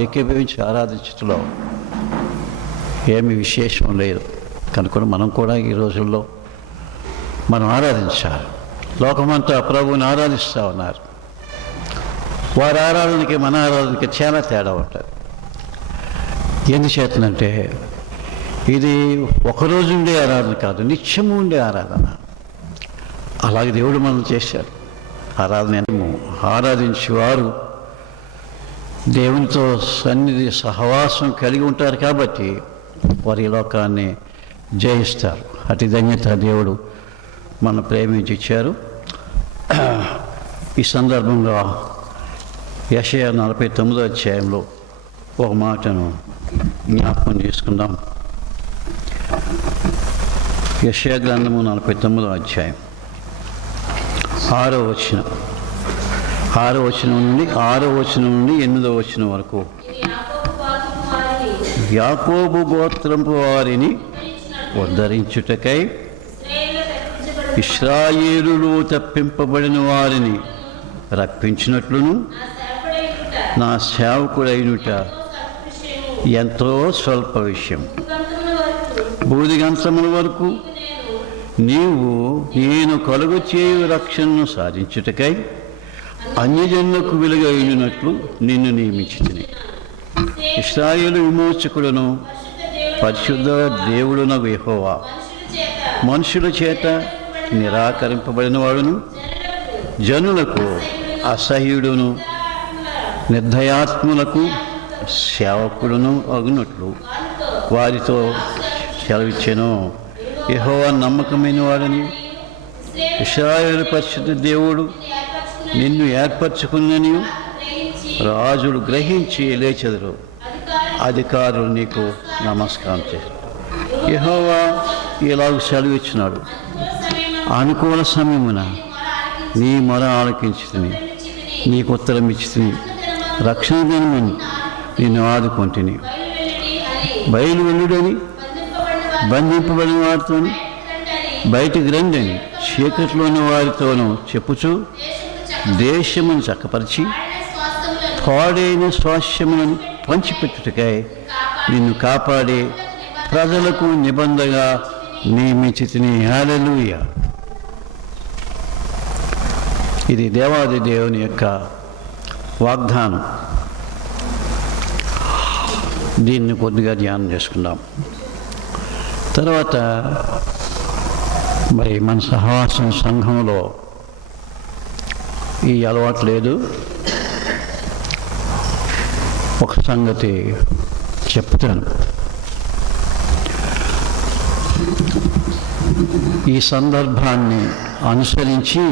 ఏకీభవించి ఆరాధించడంలో ఏమి విశేషం లేదు కనుక మనం కూడా ఈ రోజుల్లో మనం ఆరాధించాలి. లోకమంతా ప్రభువుని ఆరాధిస్తూ ఉన్నారు. వారి ఆరాధనకి మన ఆరాధనకి చాలా తేడా ఉంటుంది. ఎందుచేతనంటే ఇది ఒకరోజు ఉండే ఆరాధన కాదు, నిత్యము ఉండే ఆరాధన. అలాగే దేవుడు మనం చేశారు. ఆరాధించేవారు దేవునితో సన్నిధి సహవాసం కలిగి ఉంటారు కాబట్టి వారి లోకాన్ని జయిస్తారు. అతి ధన్యత దేవుడు మన ప్రేమించి ఇచ్చారు. ఈ సందర్భంగా యెషయా 49వ అధ్యాయంలో ఒక మాటను జ్ఞాపకం చేసుకుందాం. యెషయా గ్రంథము 49వ అధ్యాయం 6వ వచనం నుండి 8వ వచనం వరకు. యాకోబు గోత్రపు వారిని ఉద్ధరించుటకై ఇశ్రాయేలులో తప్పింపబడిన వారిని రప్పించినట్లును నా సేవకుడైనుట ఎంతో స్వల్ప విషయం. బూదిగంతముల వరకు నేను కలుగ చేయు రక్షణను సాధించుటకై అన్యజనులకు వెలుగైనట్లు నిన్ను నియమించితిని. ఇశ్రాయేలు విమోచకులను పరిశుద్ధ దేవుడునగు యెహోవా మనుషుల చేత నిరాకరింపబడిన వాడును, జనులకు అసహ్యుడును, నిర్దయాత్ములకు సేవకుడును అగునట్లు వారితో సెలవిచ్చెను. యెహోవా నమ్మకమైన వాడని, ఇశ్రాయేలు పరిశుద్ధ దేవుడు నిన్ను ఏర్పరచుకున్నని రాజులు గ్రహించి లేచెదరు. అధికారులు నీకు నమస్కారం చేస్తారు. యెహోవా ఇలాగ సెలవిచ్చినాడు, అనుకూల సమయమున నీ మొర ఆలకించుతిని, నీకు ఉత్తరం ఇచ్చితిని, రక్షణ దినమని నిన్ను ఆదుకొంటిని. బయలు వెళ్ళుడని బంధింపబడిన వారితోని బయటికి రండని చీకట్లోని వారితోనూ చెప్పుచు దేశమును చక్కపరిచి పాడైన స్వాస్థ్యములను పంచిపెట్టుటకై నిన్ను కాపాడి ప్రజలకు నిబంధనగా నియమించితిని. హల్లెలూయా. ఇది దేవాది దేవుని యొక్క వాగ్దానం. దీన్ని కొద్దిగా ధ్యానం చేసుకుందాం. తర్వాత మరి మన సహవాసం సంఘంలో ఈ అలవాటు లేదు. ఒక సంగతి చెప్తాను. ఈ సందర్భాన్ని అనుసరించి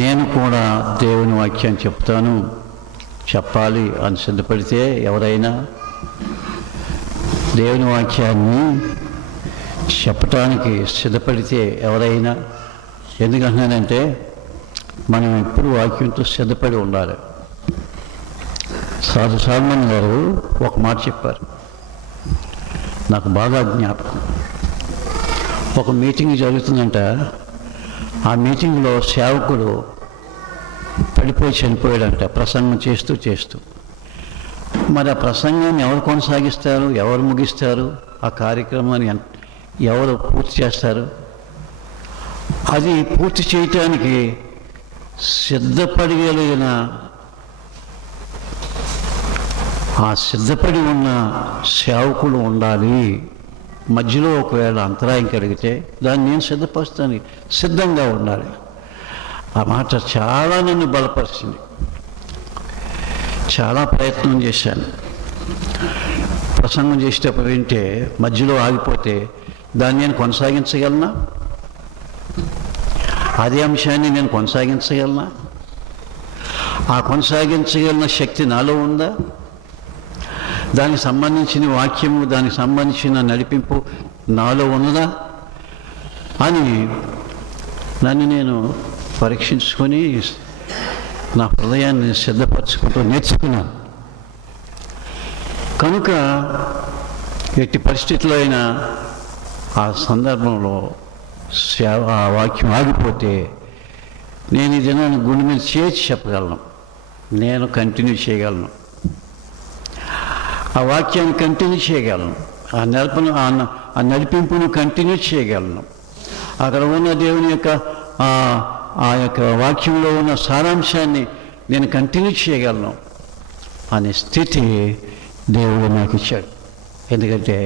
నేను కూడా దేవుని వాక్యాన్ని చెప్తాను, చెప్పాలి అని సిద్ధపడితే ఎవరైనా దేవుని వాక్యాన్ని చెప్పటానికి సిద్ధపడితే ఎవరైనా, ఎందుకంటున్నానంటే మనం ఎప్పుడు వాక్యంతో సిద్ధపడి ఉండాలి. సాధు సాల్మన్ గారు ఒక మాట చెప్పారు, నాకు బాగా జ్ఞాపకం. ఒక మీటింగ్ జరుగుతుందంట. ఆ మీటింగ్లో సేవకుడు పడిపోయి చనిపోయాడంట, ప్రసంగం చేస్తూ. మరి ఆ ప్రసంగాన్ని ఎవరు కొనసాగిస్తారు, ఎవరు ముగిస్తారు, ఆ కార్యక్రమాన్ని ఎవరు పూర్తి చేస్తారు? అది పూర్తి చేయటానికి సిద్ధపడగలిగిన, ఆ సిద్ధపడి ఉన్న సేవకులు ఉండాలి. మధ్యలో ఒకవేళ అంతరాయం కలిగితే దాన్ని నేను సిద్ధపరుస్తాను, సిద్ధంగా ఉండాలి. ఆ మాట చాలా నన్ను బలపరిచింది. చాలా ప్రయత్నం చేశాను. ప్రసంగం చేసేటప్పుడు వింటే మధ్యలో ఆగిపోతే దాన్ని నేను కొనసాగించగలనా? అదే అంశాన్ని నేను కొనసాగించగలనా? ఆ కొనసాగించగలిగిన శక్తి నాలో ఉందా? దానికి సంబంధించిన వాక్యము, దానికి సంబంధించిన నడిపింపు నాలో ఉన్నదా అని నన్ను నేను పరీక్షించుకొని నా హృదయాన్ని సిద్ధపరచుకుంటూ నేర్చుకున్నాను. కనుక ఎట్టి పరిస్థితుల్లో అయినా ఆ సందర్భంలో ఆ వాక్యం ఆగిపోతే నేను ఈ దినాన్ని గుండె మీద చేర్చి చెప్పగలను, నేను కంటిన్యూ చేయగలను, ఆ వాక్యాన్ని కంటిన్యూ చేయగలను, ఆ నడిపింపును కంటిన్యూ చేయగలను. అక్కడ ఉన్న దేవుని యొక్క ఆ యొక్క వాక్యంలో ఉన్న సారాంశాన్ని నేను కంటిన్యూ చేయగలను అనే స్థితి దేవుడు నాకు ఇచ్చాడు. ఎందుకంటే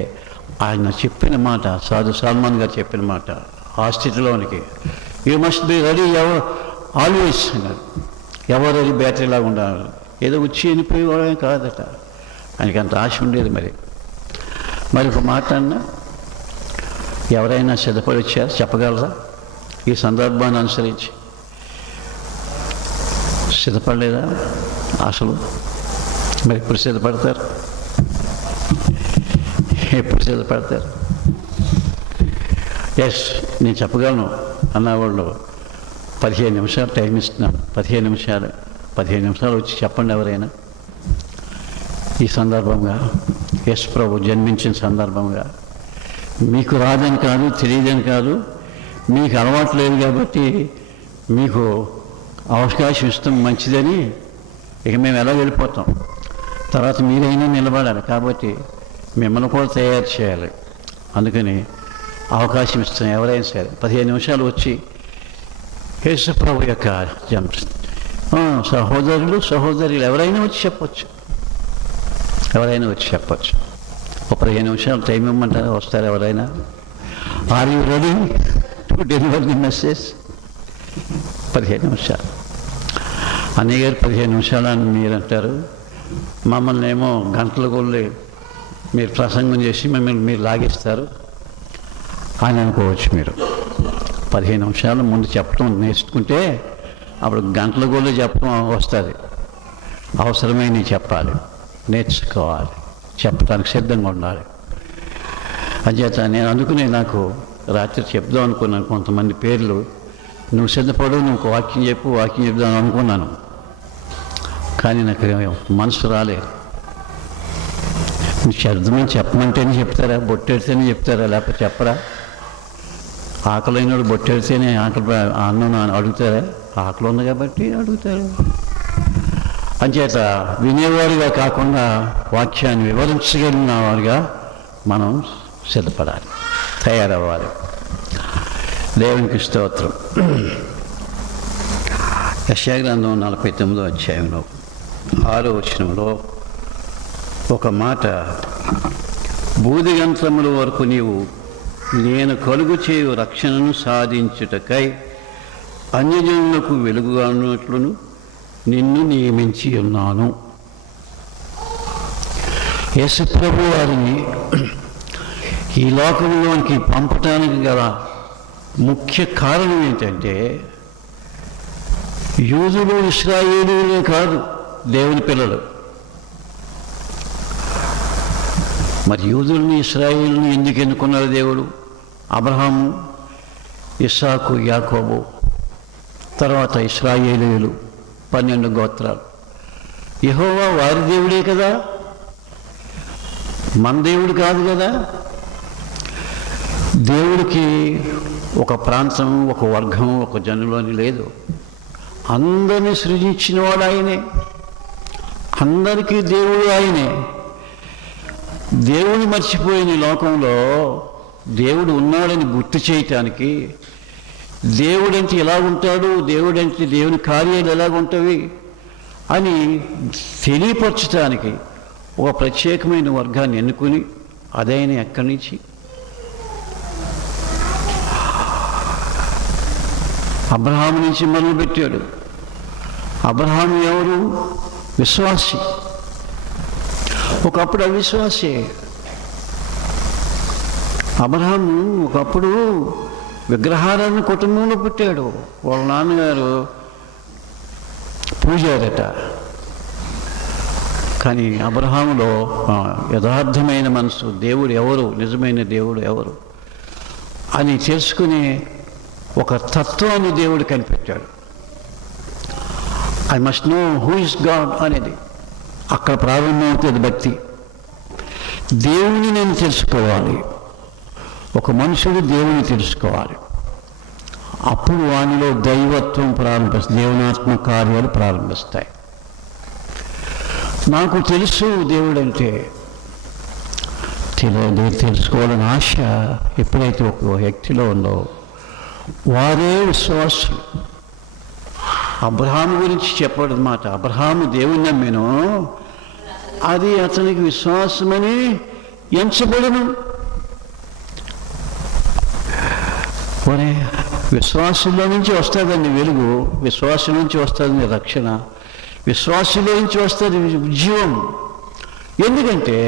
ఆయన చెప్పిన మాట, సాధు సల్మాన్ గారు చెప్పిన మాట, ఆ స్థితిలోనికి you must be ready always అన్నారు. ఎవరు అది బ్యాటరీలాగా ఉండాలి, ఏదో వచ్చి వెళ్ళిపోయేవాడే కాదట. ఆయనకి అంత ఆశ ఉండేది. మరి ఒక మాట అన్నా, ఎవరైనా సిద్ధపడి వచ్చారు చెప్పగలరా? ఈ సందర్భాన్ని అనుసరించి సిద్ధపడలేదా అసలు? మరి ఎప్పుడు సిద్ధపడతారు? ఎప్పుడు సిద్ధపడతారు? ఎస్, నేను చెప్పగలను అన్నవాళ్ళు 15 నిమిషాలు టైం ఇస్తున్నాను. 15 నిమిషాలు వచ్చి చెప్పండి ఎవరైనా. ఈ సందర్భంగా ఎస్ ప్రభు జన్మించిన సందర్భంగా మీకు రాదని కాదు, తెలియదని కాదు, మీకు అలవాటు లేదు కాబట్టి మీకు అవకాశం ఇస్తాం మంచిదని ఇక మేము ఎలా వెళ్ళిపోతాం. తర్వాత మీరైనా నిలబడాలి కాబట్టి మిమ్మల్ని కూడా తయారు చేయాలి. అందుకని అవకాశం ఇస్తాం ఎవరైనా సరే. 15 నిమిషాలు వచ్చి యేసు ప్రభు యొక్క సహోదరులు ఎవరైనా వచ్చి చెప్పచ్చు. ఒక 15 నిమిషాలు టైం ఇవ్వమంటారా? వస్తారు ఎవరైనా? Are you ready to deliver the message? 15 నిమిషాలు. అన్నయ్య గారు 15 నిమిషాలు అని మీరు అంటారు, మమ్మల్ని ఏమో గంటల కొల్లి మీరు ప్రసంగం చేసి మిమ్మల్ని మీరు లాగిస్తారు అని అనుకోవచ్చు. మీరు 15 నిమిషాలు ముందు చెప్పడం నేర్చుకుంటే అప్పుడు గంటల కొల్లి చెప్పడం వస్తుంది. అవసరమైనవి చెప్పాలి, నేర్చుకోవాలి, చెప్పడానికి సిద్ధంగా ఉండాలి. అంచేత నేను అందుకునే నాకు రాత్రి చెప్దాం అనుకున్నాను కొంతమంది పేర్లు. నువ్వు సిద్ధపడు, నువ్వు వాక్యం చెప్దాం అనుకున్నాను, కానీ నాకు మనసు రాలేదు. నువ్వు అర్థమని చెప్పమంటేనే చెప్తారా? బొట్టెడితేనే చెప్తారా? లేకపోతే చెప్పరా? ఆకలినోడు బొట్టెడితేనే ఆకలి అన్నం అడుగుతారా? ఆకలి ఉంది కాబట్టి అడుగుతారు. అంచేత వినేవారుగా కాకుండా వాక్యాన్ని వివరించగలిగిన వారుగా మనం సిద్ధపడాలి, తయారవ్వాలి. దేవునికి స్తోత్రం. యెషయా గ్రంథం 49వ అధ్యాయంలో 6వ వచనంలో ఒక మాట, బూదిగంతముల వరకు నీవు నేను కలుగు చేయు రక్షణను సాధించుటకై అన్యజనులకు వెలుగుగానున్నట్లును నిన్ను నియమించి ఉన్నాను. యేసు ప్రభు వారిని ఈ లోకంలోనికి పంపటానికి గల ముఖ్య కారణం ఏంటంటే, యూదులు ఇశ్రాయేలీలే కాదు దేవుని పిల్లలు. మరి యూదుల్ని ఇశ్రాయేలుని ఎందుకు ఎన్నుకున్నారు దేవుడు? అబ్రహాము, ఇస్సాకు, యాకోబు, తర్వాత ఇశ్రాయేలీయులు 12 గోత్రాలు. యెహోవా వారి దేవుడే కదా, మన దేవుడు కాదు కదా. దేవుడికి ఒక ప్రాంతం, ఒక వర్గం, ఒక జనులని లేదు. అందరినీ సృజించిన వాడు ఆయనే, అందరికీ దేవుడు ఆయనే. దేవుని మర్చిపోయిన లోకంలో దేవుడు ఉన్నాడని గుర్తు చేయటానికి, దేవుడంటే ఎలా ఉంటాడు, దేవుడంటే దేవుని కార్యాలు ఎలాగుంటవి అని తెలియపరచడానికి ఒక ప్రత్యేకమైన వర్గాన్ని ఎన్నుకుని అదైనా ఎక్కడి నుంచి? అబ్రహాము నుంచి మొదలుపెట్టాడు. అబ్రహాము ఎవరు? విశ్వాసి. ఒకప్పుడు అవిశ్వాసే. అబ్రహాము ఒకప్పుడు విగ్రహారాధన కుటుంబంలో పుట్టాడు. వాళ్ళ నాన్నగారు పూజారట. కానీ అబ్రహాములో యథార్థమైన మనసు, దేవుడు ఎవరు, నిజమైన దేవుడు ఎవరు అని తెలుసుకునే ఒక తత్వాన్ని దేవుడు కనిపెట్టాడు. I must know who is God అనేది అక్కడ ప్రారంభమవుతుంది భక్తి. దేవుని నేను తెలుసుకోవాలి. ఒక మనుషుడు దేవుని తెలుసుకోవాలి. అప్పుడు వానిలో దైవత్వం ప్రారంభిస్తాయి, దేవునాత్మ కార్యాలు ప్రారంభిస్తాయి. నాకు తెలుసు దేవుడంటే తెలుసుకోవాలని ఆశ ఎప్పుడైతే ఒక వ్యక్తిలో ఉందో వారే విశ్వాసులు. అబ్రహాము గురించి చెప్పడం మాట, అబ్రహాము దేవుని నమ్మెను, అది అతనికి విశ్వాసమని ఎంచబడును. పోనీ విశ్వాసంలో నుంచి వస్తుందండి వెలుగు, విశ్వాసం నుంచి వస్తుంది రక్షణ, విశ్వాసంలో నుంచి వస్తుంది ఉద్యోగం. ఎందుకంటే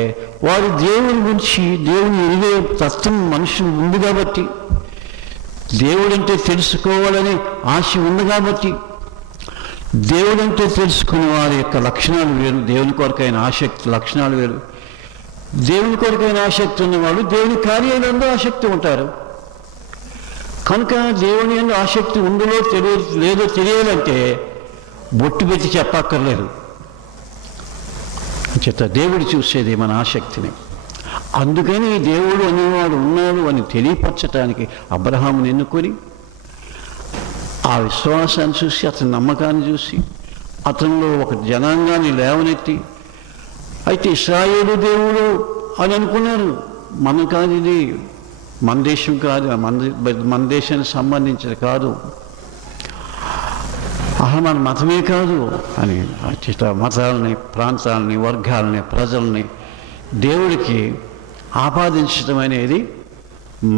వాడు దేవుని గురించి, దేవుని ఎరిగే తత్వం మనుషులు ఉంది కాబట్టి, దేవుడంటే తెలుసుకోవాలని ఆశ ఉంది కాబట్టి, దేవుడంటే తెలుసుకునే వారి యొక్క లక్షణాలు వేరు, దేవుని కొరకైన ఆసక్తి లక్షణాలు వేరు. దేవుని కొరకైన ఆసక్తి ఉన్నవాళ్ళు దేవుని కార్యాలందు ఆసక్తి ఉంటారు. కనుక దేవుని యందు ఆసక్తి ఉందో లేదో తెలియాలంటే బొట్టు పెట్టి చెప్పక్కర్లేదు. చేత దేవుడు చూసేది మన ఆసక్తిని. అందుకని దేవుడు అనేవాడు ఉన్నాడు అని తెలియపరచటానికి అబ్రహాముని ఎన్నుకొని, ఆ విశ్వాసాన్ని చూసి, అతని నమ్మకాన్ని చూసి, అతనిలో ఒక జనాంగాన్ని లేవనెత్తి, అయితే ఇశ్రాయేలు దేవుడు అని అనుకున్నారు. మన కాదు, ఇది మన దేశం కాదు, మన దేశానికి సంబంధించినది కాదు, అసలు మన మతమే కాదు అని మతాలని, ప్రాంతాలని, వర్గాలని, ప్రజల్ని దేవుడికి ఆపాదించడం అనేది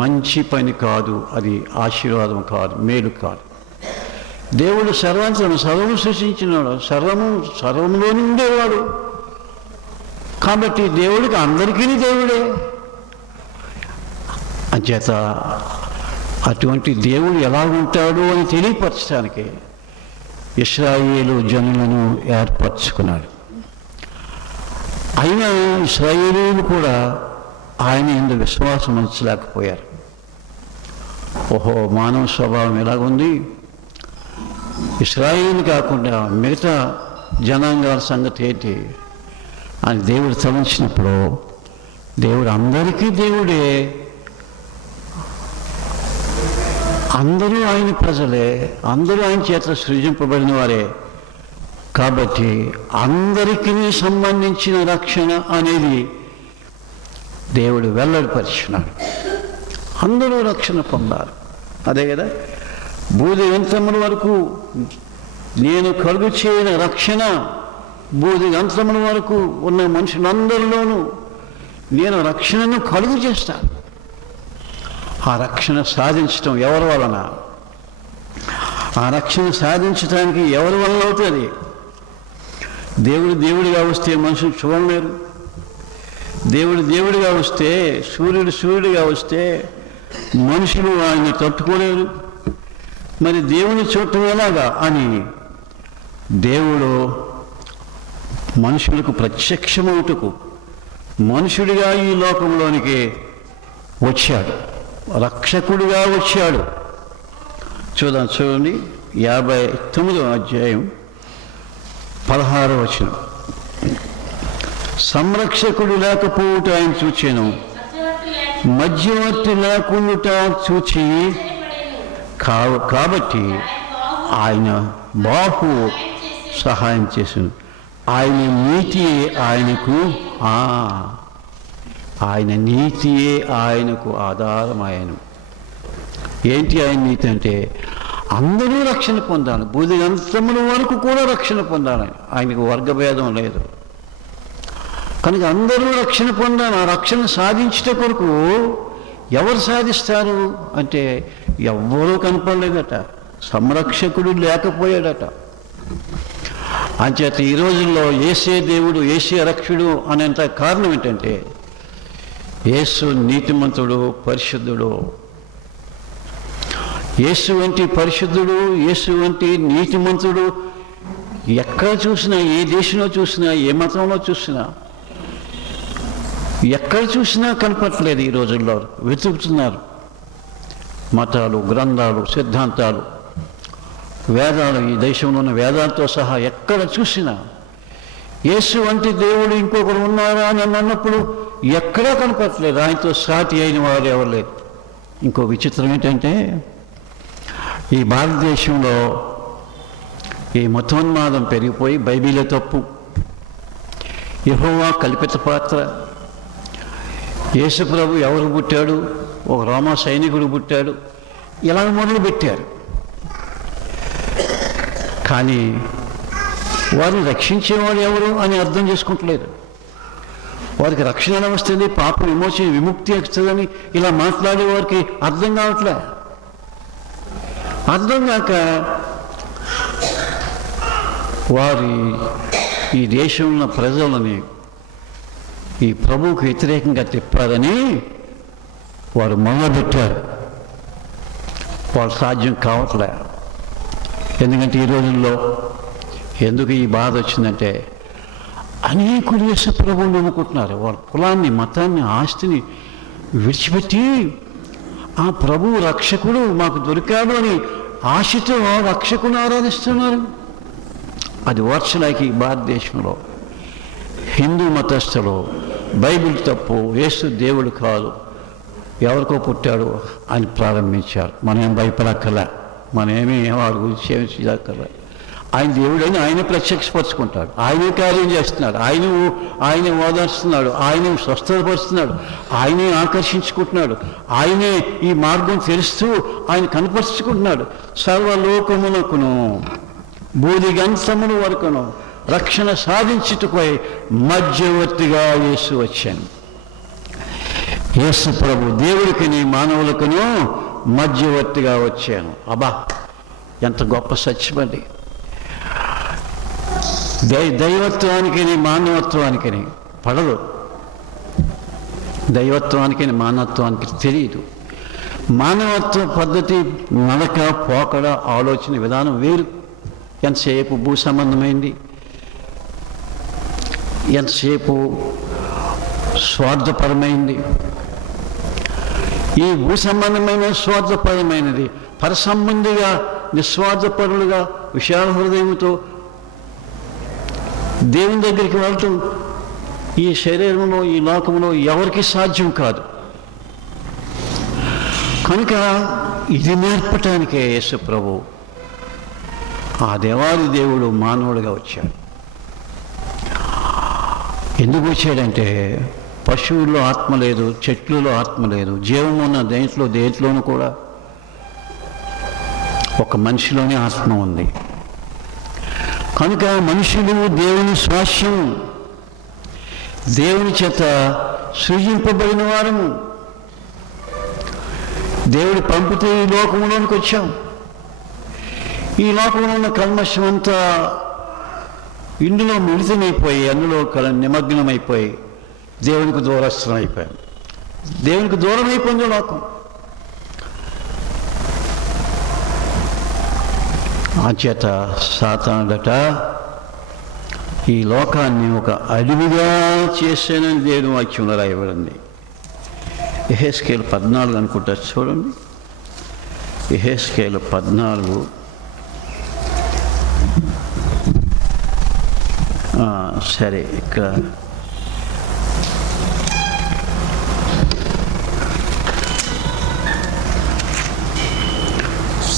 మంచి పని కాదు, అది ఆశీర్వాదం కాదు, మేలు కాదు. దేవుడు సర్వము సృష్టించినాడు, సర్వంలో ఉండేవాడు కాబట్టి దేవుడికి అందరికీ దేవుడే. అంచేత అటువంటి దేవుడు ఎలా ఉంటాడు అని తెలియపరచడానికి ఇశ్రాయేలు జనులను ఏర్పరచుకున్నాడు. అయినా ఇశ్రాయేలీలు కూడా ఆయన యందు విశ్వాసం ఉంచలేకపోయారు. ఓహో, మానవ స్వభావం ఎలాగుంది, ఇశ్రాయేలు కాకుండా మిగతా జనాంగాల సంగతి ఏంటి అని దేవుడు తలంచినప్పుడు, దేవుడు అందరికీ దేవుడే, అందరూ ఆయన ప్రజలే, అందరూ ఆయన చేత సృజింపబడిన వారే కాబట్టి అందరికీ సంబంధించిన రక్షణ అనేది దేవుడు వెల్లడిపరిచినాడు. అందరూ రక్షణ పొందారు. అదే కదా, బూది యంత్రముల వరకు నేను కలుగు చేయని రక్షణ, బూది యంత్రముల వరకు ఉన్న మనుషులందరిలోనూ నేను రక్షణను కలుగు చేస్తాను. ఆ రక్షణ సాధించటం ఎవరి వలన? ఆ రక్షణ సాధించడానికి ఎవరి వలన అవుతుంది? దేవుడిగా వస్తే మనుషులు చూడలేరు, దేవుడిగా వస్తే, సూర్యుడిగా వస్తే మనుషులు ఆయన్ని తట్టుకోలేరు. మరి దేవుని చూడటం ఎలాగా అని దేవుడు మనుషులకు ప్రత్యక్షమవుటకు మనుషుడిగా ఈ లోకంలోనికి వచ్చాడు, రక్షకుడిగా వచ్చాడు. చూడండి 59వ అధ్యాయం 16వ వచనం. సంరక్షకుడు లేకపోవుట ఆయన చూచాను, మధ్యవర్తి లేకుండా చూచి కాబట్టి ఆయన బాహు సహాయం చేసింది. ఆయన నీతియే ఆయనకు ఆయన నీతియే ఆయనకు ఆధారమాయను. ఏంటి ఆయన నీతి అంటే? అందరూ రక్షణ పొందాలి, బూది యంత్రముల వరకు కూడా రక్షణ పొందాలి. ఆయనకు వర్గభేదం లేదు. కనుక అందరూ రక్షణ పొందాలి. ఆ రక్షణ సాధించట కొరకు ఎవరు సాధిస్తారు అంటే ఎవ్వరూ కనపడలేదట, సంరక్షకుడు లేకపోయాడట. అంచేత ఈ రోజుల్లో యేసే దేవుడు, యేసే రక్షకుడు అనేంత కారణం ఏంటంటే యేసు నీతిమంతుడు, పరిశుద్ధుడు. యేసు వంటి పరిశుద్ధుడు, యేసు వంటి నీతిమంతుడు ఎక్కడ చూసినా, ఏ దేశంలో చూసినా, ఏ మతంలో చూసినా, ఎక్కడ చూసినా కనపడలేదు. ఈ రోజుల్లో వెతుకుతున్నారు. మతాలు, గ్రంథాలు, సిద్ధాంతాలు, వేదాలు, ఈ దేశంలో ఉన్న వేదాలతో సహా ఎక్కడ చూసినా యేసు వంటి దేవుడు ఇంకొకరు ఉన్నారా అని అన్నప్పుడు ఎక్కడా కనపడలేదు. ఆయనతో సాటి అయిన వారు ఎవరు లేరు. ఇంకో విచిత్రం ఏంటంటే ఈ భారతదేశంలో ఈ మతోన్మాదం పెరిగిపోయి బైబిలే తప్పు, యెహోవా కల్పిత పాత్ర. యేసుప్రభు ఎవరు పుట్టాడు, ఒక రోమా సైనికుడు పుట్టాడు, ఇలా మొదలుపెట్టారు. కానీ వారిని రక్షించేవాడు ఎవరు అని అర్థం చేసుకుంటలేదు. వారికి రక్షణ ఎలా వస్తుంది, పాప విమోచన విముక్తి వస్తుందని ఇలా మాట్లాడే వారికి అర్థం కావట్లే. అర్థం కాక వారి ఈ దేశంలో ప్రజలని ఈ ప్రభువుకు వ్యతిరేకంగా తిప్పారని వారు మొదలుపెట్టారు. వాళ్ళు సాధ్యం కావట్లే. ఎందుకంటే ఈ రోజుల్లో ఎందుకు ఈ బాధ వచ్చిందంటే అనేకులు యేసు ప్రభువుని నమ్ముకుంటున్నారు. వాళ్ళ కులాన్ని, మతాన్ని, ఆస్తిని విడిచిపెట్టి ఆ ప్రభువు రక్షకుడు మాకు దొరికాడు అని ఆశతో రక్షకుని ఆరాధిస్తున్నారు. అది ఓర్చలేక ఈ భారతదేశంలో హిందూ మతస్థులు బైబిల్ తప్పు, యేసు దేవుడు కాదు, ఎవరికో పుట్టాడు అని ప్రారంభించారు. మనం భయపడక్కర్లే, మనమేమీ వారి గురించి ఏమి చేయక్కర్లే. ఆయన దేవుడని ఆయన ప్రత్యక్షపరుచుకుంటాడు, ఆయనే కార్యం చేస్తున్నాడు, ఆయనే ఓదార్స్తున్నాడు, ఆయనే స్వస్థపరుస్తున్నాడు, ఆయనే ఆకర్షించుకుంటున్నాడు, ఆయనే ఈ మార్గం తెలుస్తూ ఆయన కనపరుచుకుంటున్నాడు. సర్వలోకమునకును భూదిగంతముల వరకును రక్షణ సాధించుటపై మధ్యవర్తిగా యేసు వచ్చాను. యేసు ప్రభు దేవుడికిని మానవులకును మధ్యవర్తిగా వచ్చాను. అబ్బా, ఎంత గొప్ప సత్యమండి. దైవత్వానికి మానవత్వానికి పడదు, దైవత్వానికి మానవత్వానికి తెలియదు. మానవత్వ పద్ధతి, నడక, పోకడ, ఆలోచన విధానం వేరు. ఎంతసేపు భూ సంబంధమైంది, ఎంతసేపు స్వార్థపరమైంది. ఈ భూ సంబంధమైన స్వార్థపరమైనది పరసంబంధిగా నిస్వార్థపరులుగా విశాల హృదయంతో దేవుని దగ్గరికి వెళ్ళటం ఈ శరీరంలో, ఈ లోకంలో ఎవరికి సాధ్యం కాదు. కనుక ఇది నేర్పటానికే యేసు ప్రభు ఆ దేవాది దేవుడు మానవుడిగా వచ్చాడు. ఎందుకు వచ్చాడంటే పశువుల్లో ఆత్మ లేదు, చెట్లలో ఆత్మ లేదు, జీవం ఉన్న దేంట్లోనూ కూడా ఒక మనిషిలోనే ఆత్మ ఉంది. కనుక మనుషులు దేవుని స్వాస్యం, దేవుని చేత సృజింపబడిన వారము. దేవుడి పంపితే ఈ లోకంలోనికి వచ్చాం. ఈ లోకంలో ఉన్న కల్మషం అంతా ఇందులో మిళితమైపోయి, అందులో నిమగ్నమైపోయి దేవునికి దూరస్థం అయిపోయాం. దేవునికి దూరం అయిపోయింది లోకం. ఆచేత సాతానుడట ఈ లోకాన్ని ఒక అడవిగా చేశానని దేవుని వాక్యంలో రాయబడింది. యెహెజ్కేలు 14 అనుకుంటా, చూడండి. యెహెజ్కేలు 14 సరే, ఇక్కడ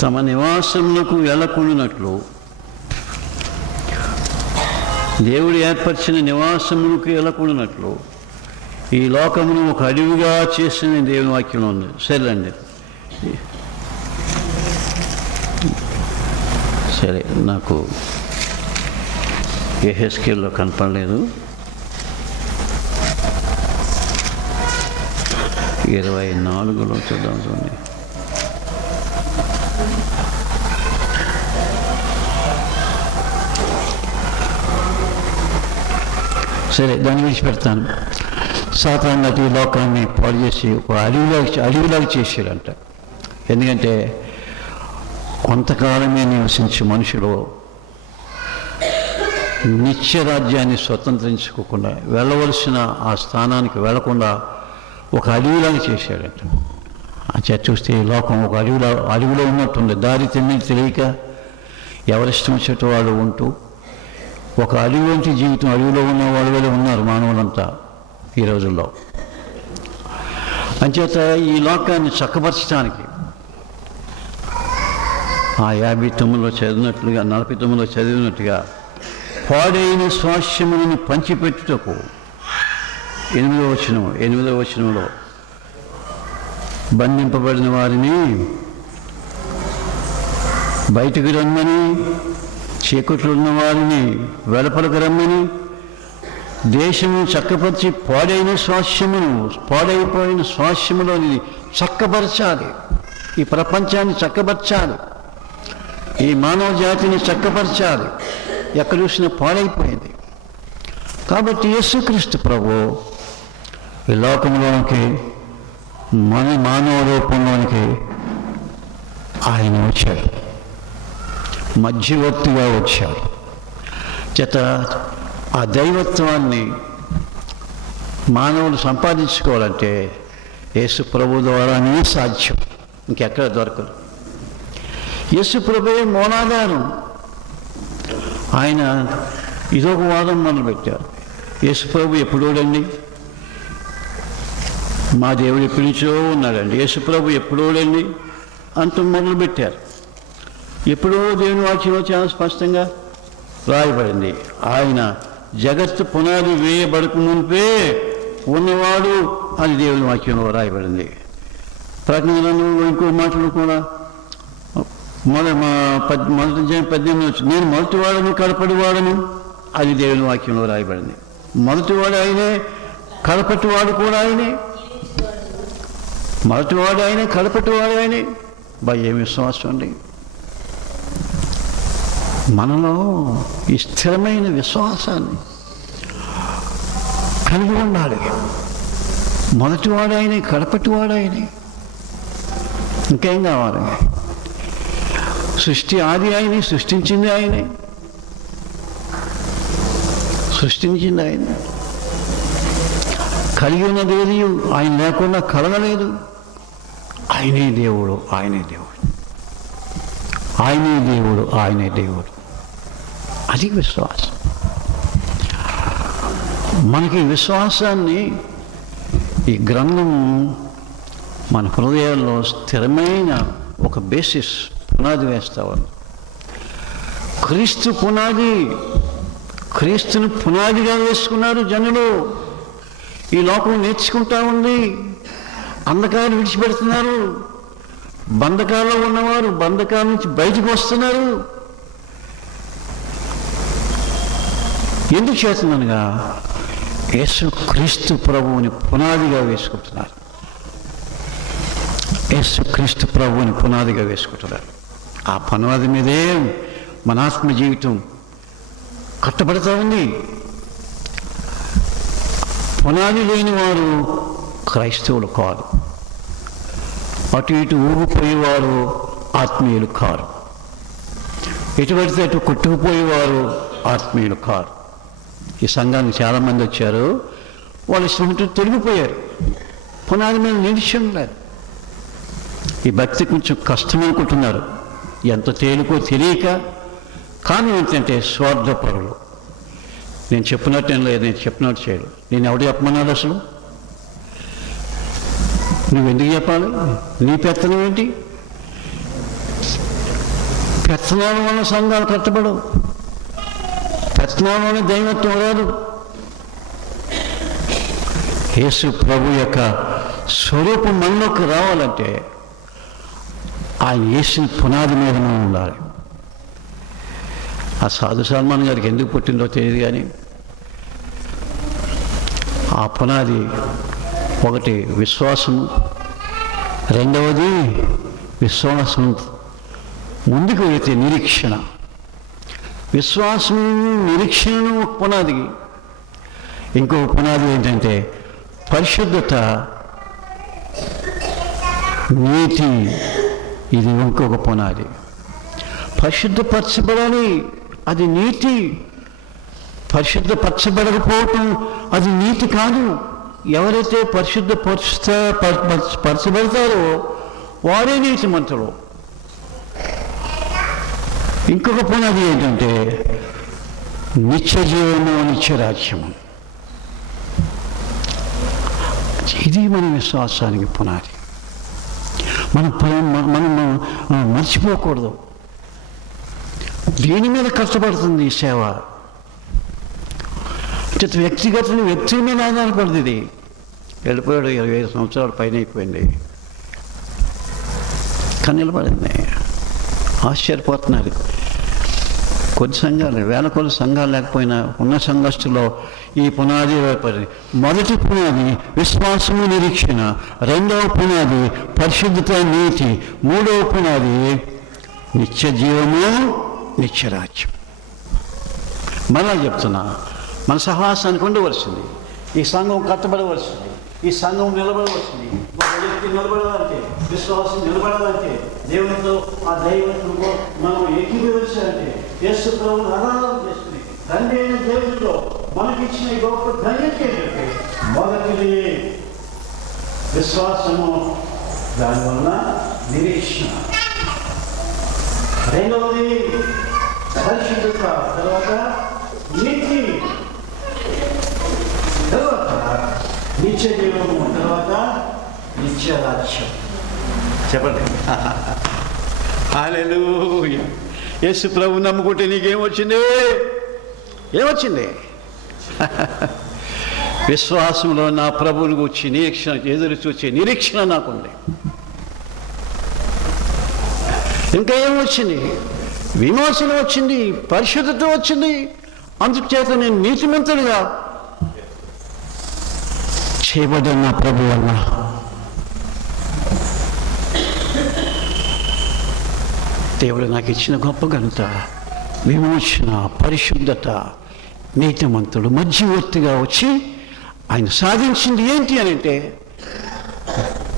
తమ నివాసములకు వెళ్ళకుండానట్లు, దేవుడు ఏర్పరిచిన నివాసములకు వెళ్ళకుండానట్లు ఈ లోకమును ఒక అడవిగా చేసిన దేవుని వాక్యంలో ఉంది. సరేండి, సరే, నాకు యెహెజ్కేలులో కనపడలేదు. 24లో చూద్దాం. చూడండి, సరే, దాన్ని విడిచిపెడతాను. సాతాను ఈ లోకాన్ని పాడు చేసి ఒక అడవిలాగా చేశారంట. ఎందుకంటే కొంతకాలమే నివసించే మనుషులు నిత్యరాజ్యాన్ని స్వతంత్రించుకోకుండా, వెళ్ళవలసిన ఆ స్థానానికి వెళ్లకుండా ఒక అడవిలాగా చేశాడంట. ఆ చూస్తే ఈ లోకం ఒక అడవిలో ఉన్నట్టుంది. దారి తెలియక ఎవరిష్టం వచ్చేట వాళ్ళు ఉంటూ ఒక అడవి వంటి జీవితం, అడవిలో ఉన్న వాళ్ళు ఉన్నారు మానవులంతా ఈ రోజుల్లో. అంచేత ఈ లోకాన్ని చక్కపరచడానికి ఆ 59లో చదివినట్లుగా, 49లో చదివినట్టుగా పాడైన స్వాస్థ్యములను పంచిపెట్టుటకు 8వ వచనంలో బంధింపబడిన వారిని బయటకు రమ్మని, చీకట్లో ఉన్న వారిని వెలుపలకు రమ్మని, దేశము చక్కపరిచి పాడైపోయిన స్వాస్థ్యములోని చక్కపరచాలి. ఈ ప్రపంచాన్ని చక్కపరచాలి, ఈ మానవ జాతిని చక్కపరచాలి. ఎక్కడ చూసినా పాడైపోయింది. కాబట్టి యేసుక్రీస్తు ప్రభు ఈ లోకంలోనికి, మన మానవ రూపంలోనికి ఆయన వచ్చాడు, మధ్యవర్తిగా వచ్చాడు. చేత ఆ దైవత్వాన్ని మానవులు సంపాదించుకోవాలంటే యేసు ప్రభు ద్వారానే సాధ్యం, ఇంకెక్కడ దొరకదు. యేసు ప్రభువే మూలాధారం. ఆయన ఇదొక వాదం మొదలుపెట్టారు. యేసు ప్రభు ఎప్పుడోడండి? మా దేవుడు ఎప్పటి నుంచో ఉన్నాడండి. యేసు ప్రభు ఎప్పుడోడండి అంటూ మొదలుపెట్టారు. ఎప్పుడో దేవుని వాక్యంలో చాలా స్పష్టంగా రాయబడింది. ఆయన జగత్తు పునాది వేయబడక మునిపే ఉన్నవాడు అని దేవుని వాక్యంలో రాయబడింది. ప్రకటనలో ఇంకో మాటలు కూడా మొదటి 18 నేను మొదటివాడను కడపటివాడను అది దేవుని వాక్యంలో రాయబడింది. మొదటివాడు ఆయనే, కడపటివాడు కూడా ఆయనే. మొదటివాడు ఆయనే, కడపటివాడు ఆయనే. ఏమి విశ్వాసం అండి! మనలో ఈ స్థిరమైన విశ్వాసాన్ని కలిగి ఉండాలి. మొదటివాడు ఆయనే, కడపటివాడు ఆయనే. ఇంకేం కావాలి? సృష్టి ఆది ఆయనే, సృష్టించింది ఆయనే. కలిగి ఉన్నది ఏది ఆయన లేకుండా కలగలేదు. ఆయనే దేవుడు, ఆయనే దేవుడు, ఆయనే దేవుడు, ఆయనే దేవుడు. అది విశ్వాసం. మనకి విశ్వాసాన్ని ఈ గ్రంథం మన హృదయాల్లో స్థిరమైన ఒక బేసిస్, పునాది వేస్తామని. క్రీస్తు పునాది, క్రీస్తుని పునాదిగా వేసుకున్నారు జనులు. ఈ లోకం నేర్చుకుంటా ఉంది, అంధకారం విడిచిపెడుతున్నారు. బంధకాల్లో ఉన్నవారు బంధకాల నుంచి బయటకు వస్తున్నారు. ఎందుకు చేస్తున్నానుగా? యేసు క్రీస్తు ప్రభువుని పునాదిగా వేసుకుంటున్నారు. యేసు క్రీస్తు ప్రభువుని పునాదిగా వేసుకుంటున్నారు. ఆ పునాది మీదే మన ఆత్మ జీవితం కట్టబడుతూ ఉంది. పునాది లేని వారు క్రైస్తవులు కాదు. అటు ఇటు ఊగిపోయేవారు ఆత్మీయులు కారు. ఎటు పడితే అటు కొట్టుకుపోయేవారు ఆత్మీయులు కారు. ఈ సంఘానికి చాలామంది వచ్చారు, వాళ్ళు ఇష్టం తొలగిపోయారు, పునాది మీద నిలిచి ఉన్నారు. ఈ భక్తి కొంచెం కష్టం అనుకుంటున్నారు, ఎంత తేలికో తెలియక. కానీ ఏంటంటే స్వార్థపరులు. నేను చెప్పినట్టేం లేదు, నేను చెప్పినట్టు చేయడు. నేను ఎవడు చెప్పమన్నాడు? అసలు నువ్వెందుకు చెప్పాలి? నీ పెత్తనం ఏంటి? పెత్తనాల వల్ల సంఘాలు కట్టబడవు, పెత్తనాల వల్ల దైవత్వం రాదు. యేసు ప్రభు యొక్క స్వరూపం మనలోకి రావాలంటే ఆయన యేసు పునాది మీద ఉండాలి. ఆ సాధు సల్మాన్ గారికి ఎందుకు పుట్టిందో తెలియదు, కానీ ఆ పునాది ఒకటి విశ్వాసము, రెండవది విశ్వాసం ముందుకు వెళితే నిరీక్షణ. విశ్వాసం, నిరీక్షణను ఒక పునాది. ఇంకొక పునాది ఏంటంటే పరిశుద్ధత, నీతి. ఇది ఇంకొక పునాది. పరిశుద్ధపరచబడాలి, అది నీతి. పరిశుద్ధపరచబడకపోవటం అది నీతి కాదు. ఎవరైతే పరచబడతారో వారే నీతిమంతులు. ఇంకొక పునాది ఏంటంటే నిత్య జీవము, నిత్యరాజ్యము. ఇది మన విశ్వాసానికి పునాది. మనం మర్చిపోకూడదు. దీని మీద కష్టపడుతుంది ఈ సేవ. వ్యక్తి మీద ఆధారపడింది ఇది. వెళ్ళిపోయాడు, 25 సంవత్సరాల పైన అయిపోయింది, కానీ నిలబడింది. ఆశ్చర్యపోతున్నారు. కొన్ని సంఘాలు, వేల కొద్ది సంఘాలు లేకపోయినా ఉన్న సంఘస్థుల్లో ఈ పునాది ఏర్పడింది. మొదటి పునాది విశ్వాసము, నిరీక్షణ. రెండవ పునాది పరిశుద్ధత, నీతి. మూడవ పునాది నిత్య జీవము, నిత్యరాజ్యం. మరలా చెప్తున్నా, మన సహవాసానికి ఉండవలసింది, ఈ సంఘం కట్టబడవలసింది, ఈ సంఘం నిలబడవలసింది. ఒక వ్యక్తి నిలబడాలంటే, విశ్వాసం నిలబడాలంటే, దేవునితో ఆ దైవత్వంలో మనం ఏకీభవించాలంటే, యేసు ప్రభువును ఆరాధన చేసుకుని తండ్రి అయిన దేవునిలో మనకిచ్చిన గొప్ప ధన్యత ఏంటంటే, మొదటిది విశ్వాసము, దానివల్ల నిరీక్షణ. రెండవది పరిశుద్ధత, తర్వాత నీతి, తర్వాత నిత్య జీవము, తర్వాత నిత్య రాజ్యం. చెప్పండి. హల్లెలూయా. యేసు ప్రభు నమ్ముకుంటే నీకేమొచ్చింది? ఏమొచ్చింది? విశ్వాసంలో నా ప్రభువుని వచ్చి నిరీక్షణ, ఎదురు చూసే నిరీక్షణ నాకుంది. ఇంకా ఏమొచ్చింది? విమోచన వచ్చింది, పరిశుద్ధత వచ్చింది. అందుచేత నేను నీతిమంతుడిగా చేయబడ్డాను నా ప్రభు వల్ల. దేవుడు నాకు ఇచ్చిన గొప్ప ఘనత, విమోచన, పరిశుద్ధత, నీతిమంతుడు మధ్యవర్తిగా వచ్చి ఆయన సాధించింది ఏంటి అని అంటే,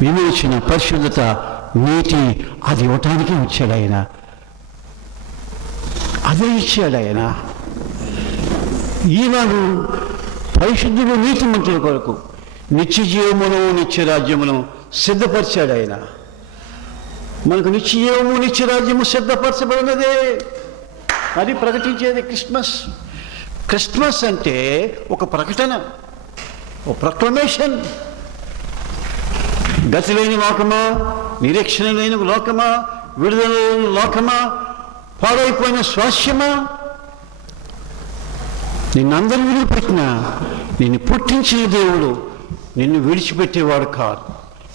విమోచన, పరిశుద్ధత, నీతి. అది ఇవ్వటానికి వచ్చాడు ఆయన, అదే ఇచ్చాడు ఆయన. ఈనాడు పరిశుద్ధుడు, నీతిమంతుల కొరకు నిత్య జీవమును, నిత్య రాజ్యమును సిద్ధపరిచాడు ఆయన. మనకు నిత్య జీవము, నిత్య రాజ్యము సిద్ధపరచబడినదే. అది ప్రకటించేది క్రిస్మస్. క్రిస్మస్ అంటే ఒక ప్రకటన, ఒక ప్రొక్లమేషన్. గతి లేని లోకమా, నిరీక్షణ లేని లోకమా, విడుదల లేని లోకమా, పాడైపోయిన స్వాస్యమా, నిన్నందరూ విడిచిపెట్టినా నిన్ను పుట్టించిన దేవుడు నిన్ను విడిచిపెట్టేవాడు కాదు.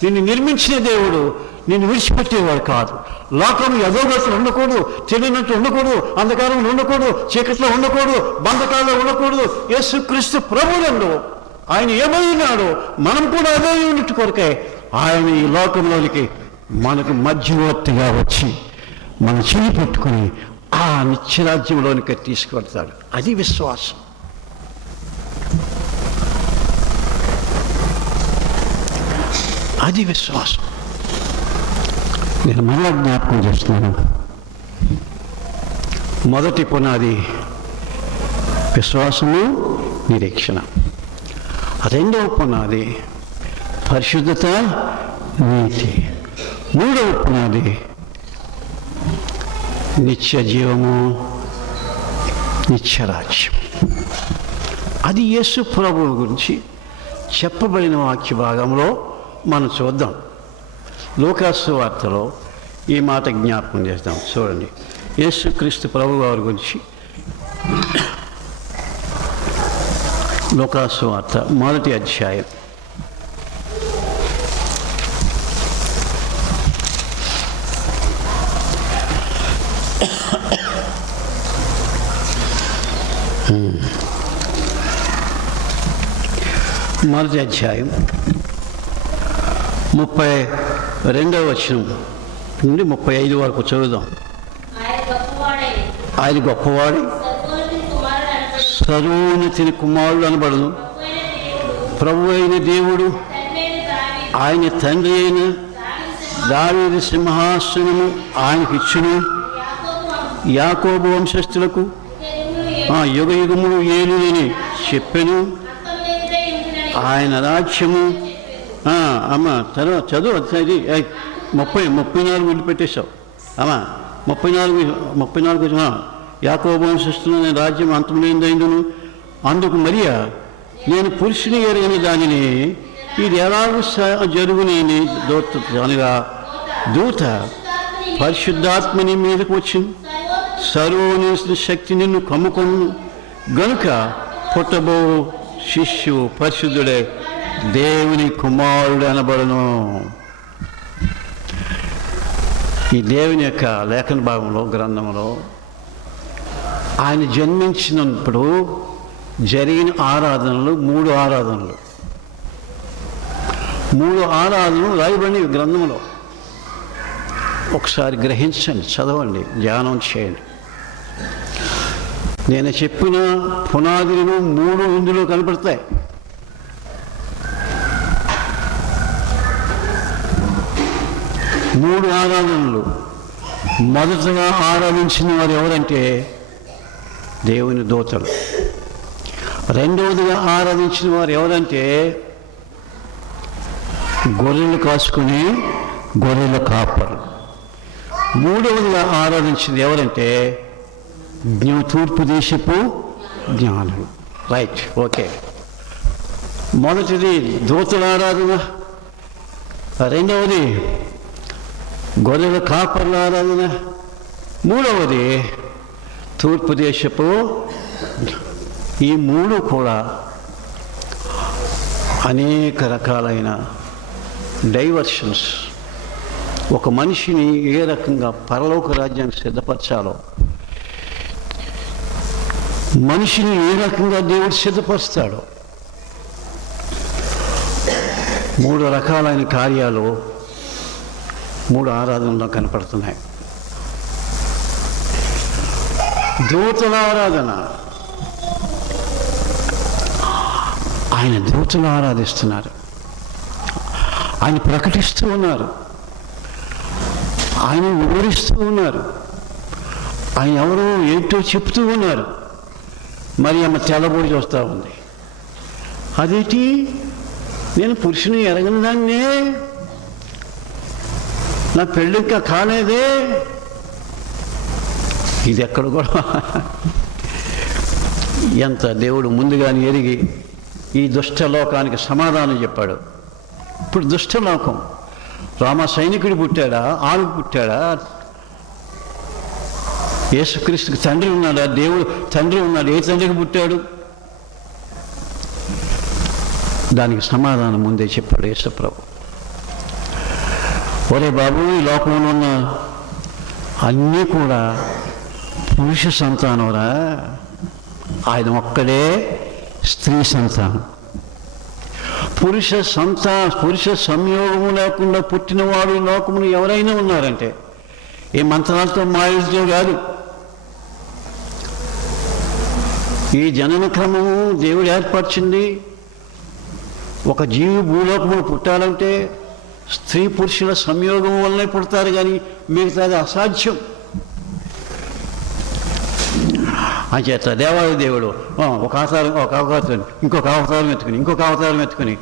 నిన్ను నిర్మించిన దేవుడు నిన్ను విడిచిపెట్టేవాడు కాదు. లోకం అధోగతులు ఉండకూడదు, తెలియనట్టు ఉండకూడదు, అంధకారంలో ఉండకూడదు, చీకట్లో ఉండకూడదు, బంధకాల్లో ఉండకూడదు. యేసుక్రీస్తు ప్రభువునందు ఆయన ఏమైనాడో మనం కూడా అదే ఉన్నట్టు కొరకే ఆయన ఈ లోకంలోనికి మనకు మధ్యవర్తిగా వచ్చి మన చెయ్యి పెట్టుకుని ఆ నిత్యరాజ్యంలోనికి తీసుకువెళ్తాడు. అది విశ్వాసం. అది విశ్వాసం. నేను మళ్ళా జ్ఞాపకం చేస్తున్నాను. మొదటి పునాది విశ్వాసము, నిరీక్షణ. రెండవ పునాది పరిశుద్ధత, నీతి. మూడవ పునాది నిత్య జీవము, నిత్యరాజ్యం. అది యేసు ప్రభువు గురించి చెప్పబడిన వాక్య భాగంలో మనం చూద్దాం. లూకాసు వార్తలో ఈ మాట జ్ఞాపకం చేద్దాం. చూడండి, యేసుక్రీస్తు ప్రభు వారి గురించి లూకాసు వార్త 1వ అధ్యాయం. మొదటి అధ్యాయం 32వ వచనం నుండి 35 వరకు చదువుదాం. ఆయన గొప్పవాడు, సర్వోన్నతిని కుమారుడు అనబడును. ప్రభు అయిన దేవుడు ఆయన తండ్రి అయిన దావీదు సింహాసనము ఆయనకి ఇచ్చును. యాకోబు వంశస్థులకు యుగ యుగములు ఏలునని చెప్పెను. ఆయన రాజ్యము అమ్మ తర్వాత చదువు. అది 34 వదిలిపెట్టేశావు అమ్మా. 34 యాకోబు వంశస్థులైన రాజ్యం అంతమైందైందును. అందుకు మరియా, నేను పురుషుని ఎరగని దానిని ఇది ఎలాగూ జరుగునని అనగా దూత పరిశుద్ధాత్మని మీదకు వచ్చింది. సర్వోన్నత శక్తి నిన్ను కమ్ముకొను గనుక పుట్టబో శిష్యువు పరిశుద్ధుడే, దేవుని కుమారుడు అనబడును. ఈ దేవుని యొక్క లేఖన భాగంలో గ్రంథంలో ఆయన జన్మించినప్పుడు జరిగిన ఆరాధనలు 3 ఆరాధనలు. 3 ఆరాధనలు రాయబడి గ్రంథంలో. ఒకసారి గ్రహించండి, చదవండి, ధ్యానం చేయండి. నేను చెప్పిన పునాదులను 3 ఇందులో కనపడతాయి. మూడు ఆరాధనలు. మొదటగా ఆరాధించిన వారు ఎవరంటే దేవుని దూతలు. రెండవదిగా ఆరాధించిన వారు ఎవరంటే గొర్రెలు కాసుకుని గొర్రెల కాపరు. మూడవదిగా ఆరాధించింది ఎవరంటే తూర్పు దేశపు జ్ఞానులు. Right, okay. మొదటిది దూతల ఆరాధన, రెండవది గొర్రెల కాపర్ల ఆరాధన, మూడవది తూర్పు దేశపు. ఈ 3 కూడా అనేక రకాలైన డైవర్షన్స్. ఒక మనిషిని ఏ రకంగా పరలోక రాజ్యానికి సిద్ధపరచాలో, మనిషిని ఏ రకంగా దేవుడు సిద్ధపరుస్తాడో, 3 రకాలైన కార్యాలు 3 ఆరాధనలో కనపడుతున్నాయి. దూతల ఆరాధన, ఆయన దూతలు ఆరాధిస్తున్నారు, ఆయన ప్రకటిస్తూ ఉన్నారు, ఆయన వివరిస్తూ ఉన్నారు, ఆయన ఎవరో ఏంటో చెప్తూ ఉన్నారు. మరి ఆమె తెల్లబోడి చూస్తూ ఉంది. అదేంటి, నేను పురుషుని ఎరగని దాన్నే, నా పెళ్ళి ఇంకా కాలేదే. ఇది ఎక్కడ కూడా ఎంత దేవుడు ముందుగానే ఎరిగి ఈ దుష్టలోకానికి సమాధానం చెప్పాడు. ఇప్పుడు దుష్టలోకం, రామ సైనికుడు పుట్టాడా, ఆలు పుట్టాడా, యేసుక్రీస్తుకి తండ్రి ఉన్నాడా, దేవుడు తండ్రి ఉన్నాడు, ఏ తండ్రికి పుట్టాడు? దానికి సమాధానం ముందే చెప్పాడు యేసుప్రభు. ఒరే బాబు, ఈ లోకంలో ఉన్న అన్నీ కూడా పురుష సంతానంరా, ఆయన ఒక్కడే స్త్రీ సంతానం. పురుష సంయోగము లేకుండా పుట్టినవాడు ఈ లోకమును ఎవరైనా ఉన్నారంటే ఏ మంత్రాలతో మాయలతో కాదు. ఈ జనన క్రమము దేవుడు ఏర్పరిచింది. ఒక జీవి భూలోకమును పుట్టాలంటే స్త్రీ పురుషుల సంయోగం వల్లనే పుడతారు, కానీ మిగతాది అసాధ్యం. అంచేత దేవాది దేవుడు ఒక అవతారం ఇంకొక అవతారం ఎత్తుకుని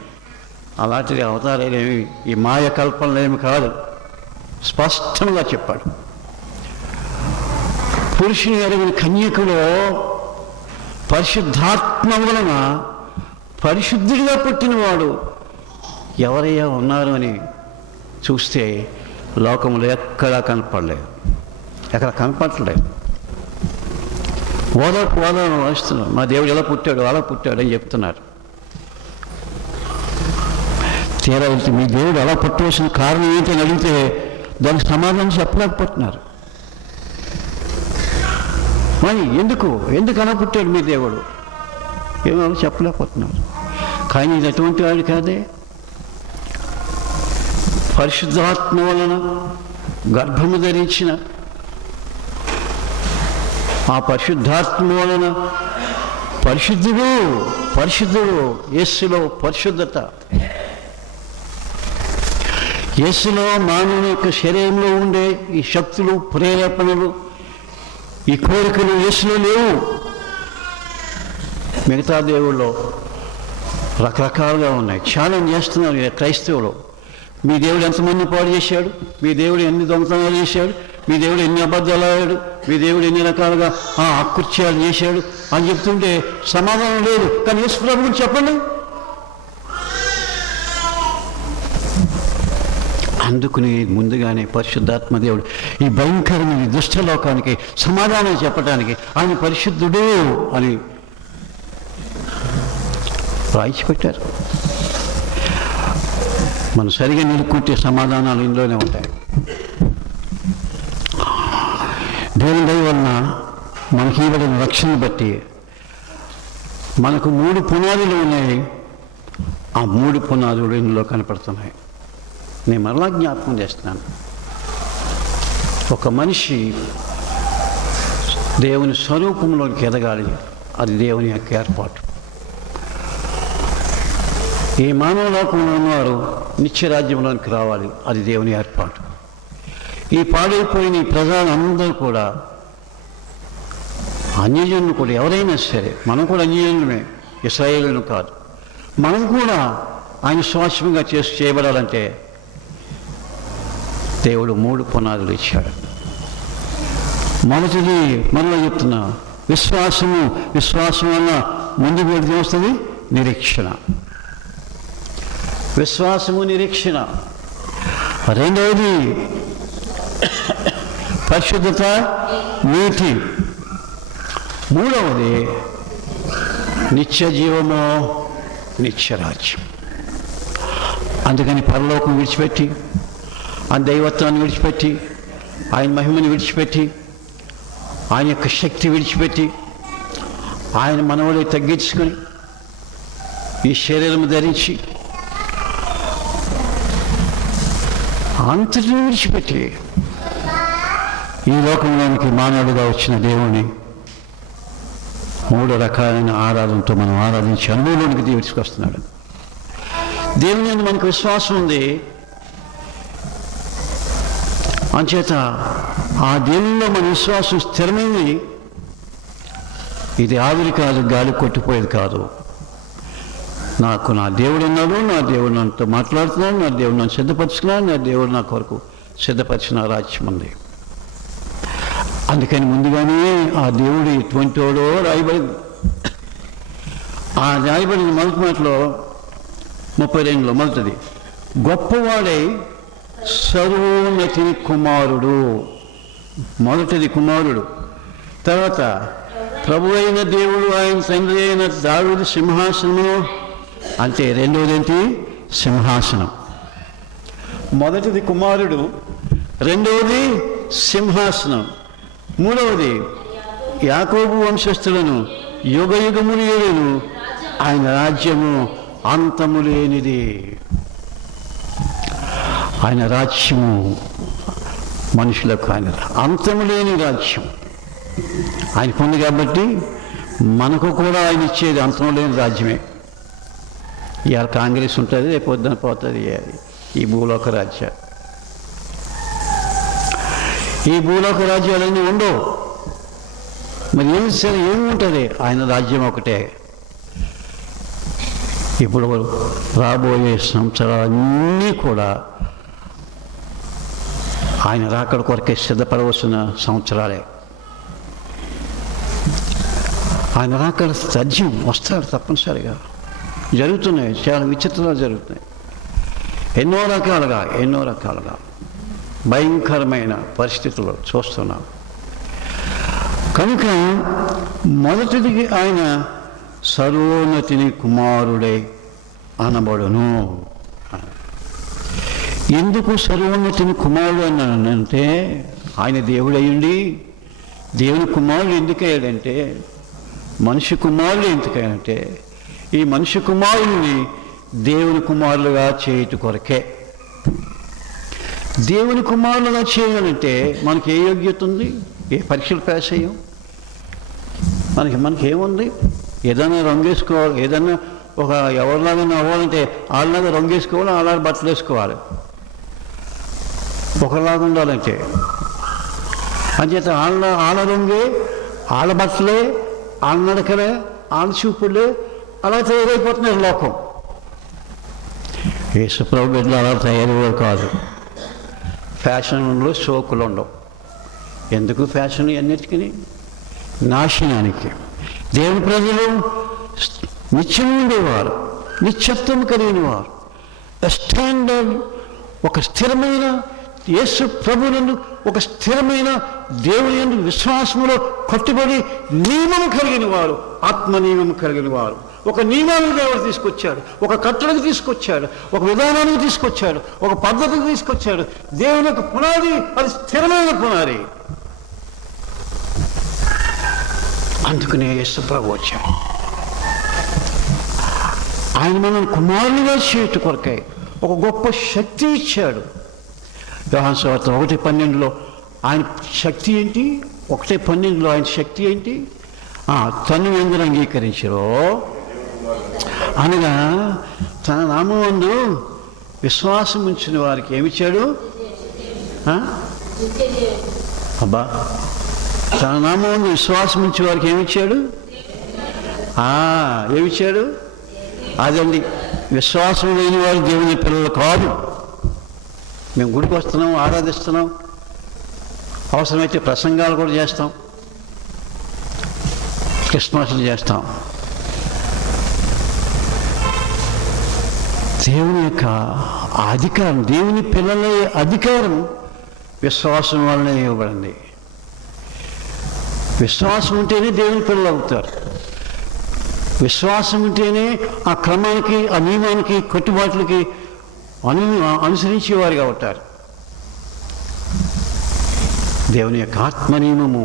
అలాంటి అవతారాలేమి ఈ మాయ కల్పనలేమి కాదు, స్పష్టంగా చెప్పాడు. పురుషుని ఎరుగిన కన్యకలో పరిశుద్ధాత్మ వలన పరిశుద్ధుడిగా పుట్టినవాడు ఎవరయ్యా ఉన్నారు అని చూస్తే లోకంలో ఎక్కడా కనపడలేదు. ఓదార్పు వస్తున్నారు. మా దేవుడు ఎలా పుట్టాడు అలా పుట్టాడు అని చెప్తున్నారు. తీరా మీ దేవుడు అలా పుట్టవలసిన కారణం ఏంటని అడిగితే దానికి సమాధానం చెప్పలేకపోతున్నారు. మరి ఎందుకు అలా పుట్టాడు మీ దేవుడు, ఏమో చెప్పలేకపోతున్నారు. కానీ ఇది అటువంటి వాడు కాదే. పరిశుద్ధాత్మ వలన గర్భము ధరించిన ఆ పరిశుద్ధాత్మ వలన పరిశుద్ధుడు యేసులో పరిశుద్ధత. యేసులో మానవుని యొక్క శరీరంలో ఉండే ఈ శక్తులు, ప్రేరేపణలు, ఈ కోరికలు యేసులో లేవు. మిగతా దేవుళ్ళు రకరకాలుగా ఉన్నాయి. ఛాలెంజ్ చేస్తున్నారు క్రైస్తవులు. మీ దేవుడు ఎంతమంది పాడు చేశాడు, మీ దేవుడు ఎన్ని దొంగతనాలు చేశాడు, మీ దేవుడు ఎన్ని అబద్ధాలు ఆడాడు, మీ దేవుడు ఎన్ని రకాలుగా అకృత్యాలు చేశాడు అని చెప్తుంటే సమాధానం లేదు. కానీ యేసు ప్రభు గురించి చెప్పండి. అందుకుని ముందుగానే పరిశుద్ధాత్మ దేవుడు ఈ భయంకరమైన దుష్టలోకానికి సమాధానం చెప్పడానికి ఆయన పరిశుద్ధుడు అని రాయించి పెట్టారు. మనం సరిగా నిలుక్కుంటే సమాధానాలు ఇందులోనే ఉంటాయి. దేవుని దయ వలన మనకి ఇవ్వబడిన రక్షణ బట్టి మనకు 3 పునాదులు ఉన్నాయి. ఆ 3 పునాదులు ఇందులో కనపడుతున్నాయి. నేను మరలా జ్ఞాపకం చేస్తున్నాను. ఒక మనిషి దేవుని స్వరూపంలోకి ఎదగాలి. అది దేవుని యొక్క ఏర్పాటు. ఈ మానవ లోకంలో ఉన్నవారు నిత్యరాజ్యంలోనికి రావాలి. అది దేవుని ఏర్పాటు. ఈ పాడైపోయిన ఈ ప్రజలందరూ కూడా అన్యజనులు కూడా, ఎవరైనా సరే, మనం కూడా అన్యజనులమే, ఇశ్రాయేలును కాదు. మనం కూడా ఆయన స్వాస్థ్యంగా చేయబడాలంటే దేవుడు 3 పునాదులు ఇచ్చాడు. మొదటిది మనలో చెప్తున్నా, విశ్వాసం వల్ల ముందుకు వెళితే వస్తుంది నిరీక్షణ. విశ్వాసము, నిరీక్షణ. రెండవది పరిశుద్ధత, నీతి. మూడవది నిత్య జీవము, నిత్యరాజ్యం. అందుకని పరలోకం విడిచిపెట్టి, ఆ దైవత్వాన్ని విడిచిపెట్టి, ఆయన మహిమని విడిచిపెట్టి, ఆయన యొక్క శక్తి విడిచిపెట్టి, ఆయన మనవలే తగ్గించుకొని ఈ శరీరం ధరించి అంతటిని విడిచిపెట్టి ఈ లోకంలోనికి మానవుడిగా వచ్చిన దేవుని 3 రకాలైన ఆరాధనతో మనం ఆరాధించి అనుభవంలోనికి తీసుకొస్తున్నాడు. దేవుని యందు మనకు విశ్వాసం ఉంది. అంచేత ఆ దేవునిలో మన విశ్వాసం స్థిరమైంది. ఇది ఆవిరి కాదు, గాలి కొట్టిపోయేది కాదు. నాకు నా దేవుడు ఉన్నాడు, నా దేవుడు నాతో మాట్లాడుతున్నాడు, నా దేవుడు నన్ను సిద్ధపరుచుకున్నాడు, నా దేవుడు నా కొరకు సిద్ధపరిచిన రాజ్యం ఉంది. అందుకని ముందుగానే ఆ దేవుడు ఎటువంటి వాడో రాయబడింది. ఆ రాయబడిన మొదటి మాటలో 32లో మొదటిది, గొప్పవాడై సర్వోన్నతి కుమారుడు. మొదటిది కుమారుడు. తర్వాత ప్రభు అయిన దేవుడు ఆయన తండ్రి అయిన దావీదు సింహాసనము. అంటే రెండవది ఏంటి? సింహాసనం. మొదటిది కుమారుడు, రెండవది సింహాసనం, మూడవది యాకోబు వంశస్థులను యుగయుగములు ఏలును ఆయన రాజ్యము అంతము లేనిది. ఆయన రాజ్యము మనుషులకు ఆయన అంతము లేని రాజ్యం ఆయనకుంది. కాబట్టి మనకు కూడా ఆయన ఇచ్చేది అంతము లేని రాజ్యమే. ఇవాళ కాంగ్రెస్ ఉంటుంది, రేపు పొద్దున పోతుంది ఈ భూలోక రాజ్యం. ఈ భూలోక రాజ్యాలన్నీ ఉండవు. మరి ఏమి ఉంటుంది? ఆయన రాజ్యం ఒకటే. ఇప్పుడు రాబోయే సంవత్సరాలన్నీ కూడా ఆయన రాకడ కొరకే సిద్ధపడవలసిన సంవత్సరాలే. ఆయన రాకడ తథ్యం వస్తాడు తప్పనిసరిగా. జరుగుతున్నాయి, చాలా విచిత్రాలు జరుగుతున్నాయి. ఎన్నో రకాలుగా భయంకరమైన పరిస్థితులు చూస్తున్నాం. కనుక మొదటిది ఆయన సర్వోన్నతిని కుమారుడే అనబడును. ఎందుకు సర్వోన్నతిని కుమారుడు అన్నానంటే, ఆయన దేవుడయ్యుండి దేవుని కుమారుడు ఎందుకయ్యాడంటే, మనిషి కుమారుడు ఎందుకయ్యాడంటే, ఈ మనిషి కుమారుడిని దేవుని కుమారులుగా చేయుట కొరకే. దేవుని కుమారులుగా చేయాలంటే మనకి ఏ యోగ్యత ఉంది? ఏ పరీక్షలు పాస్ అయ్యాం? మనకి ఏముంది? ఏదైనా రంగేసుకోవాలి, ఏదైనా ఒక ఎవరిలాగా అవ్వాలంటే వాళ్ళలాగా రంగేసుకోవాలి, వాళ్ళ బట్టలు వేసుకోవాలి. ఒకలాగా ఉండాలంటే అంచేత వాళ్ళ రంగే, వాళ్ళ బట్టలే, వాళ్ళ నడకలే, వాళ్ళ చూపులే అలా తయారైపోతున్నారు లోకం. యేసుప్రభు బిడ్డలు అలా తయారయ్యేవారు కాదు. ఫ్యాషన్లో షోకులు ఉండవు. ఎందుకు ఫ్యాషన్? అన్నిటికీ నాశనానికి. దేవుని ప్రజలు నిత్యం ఉండేవారు, నిత్యత్వం కలిగిన వారు. స్టాండర్డ్ ఒక స్థిరమైన యేసు ప్రభువునందు ఒక స్థిరమైన దేవుని యందు విశ్వాసములో కట్టుబడి నియమము కలిగిన వారు, ఆత్మ నియమము కలిగిన వారు. ఒక నియమాన్ని దేవుడు తీసుకొచ్చాడు, ఒక కట్టడకు తీసుకొచ్చాడు, ఒక విధానానికి తీసుకొచ్చాడు, ఒక పద్ధతికి తీసుకొచ్చాడు. దేవుని యొక్క పునాది అది స్థిరమైన పునాది. అందుకనే యేసుప్రభు వచ్చాడు. ఆయన మనం కుమారులుగా చేయట కొరకై ఒక గొప్ప శక్తి ఇచ్చాడు. యోహాను సువార్త 1:12 ఆయన శక్తి ఏంటి? 1:12 ఆయన శక్తి ఏంటి? తను ఎందరూ అంగీకరించారో అనగా తన నామమందు విశ్వాసం ఉంచిన వారికి ఏమిచ్చాడు? అబ్బా, తన నామమందు విశ్వాసం ఉంచే వారికి ఏమిచ్చాడు? ఏమిచ్చాడు? అదండి, విశ్వాసం లేని వారు దేవుని పిల్లలు కాదు. మేము గుడికి వస్తున్నాం, ఆరాధిస్తున్నాం, అవసరమైతే ప్రసంగాలు కూడా చేస్తాం, క్రిస్మస్లు చేస్తాం. దేవుని యొక్క అధికారం, దేవుని పిల్లల అధికారం విశ్వాసం వల్లనే ఇవ్వబడింది. విశ్వాసం ఉంటేనే దేవుని పిల్లలు అవుతారు. విశ్వాసం ఉంటేనే ఆ క్రమానికి, ఆ నియమానికి, కట్టుబాట్లకి అనుసరించేవారుగా ఉంటారు. దేవుని యొక్క ఆత్మనియమము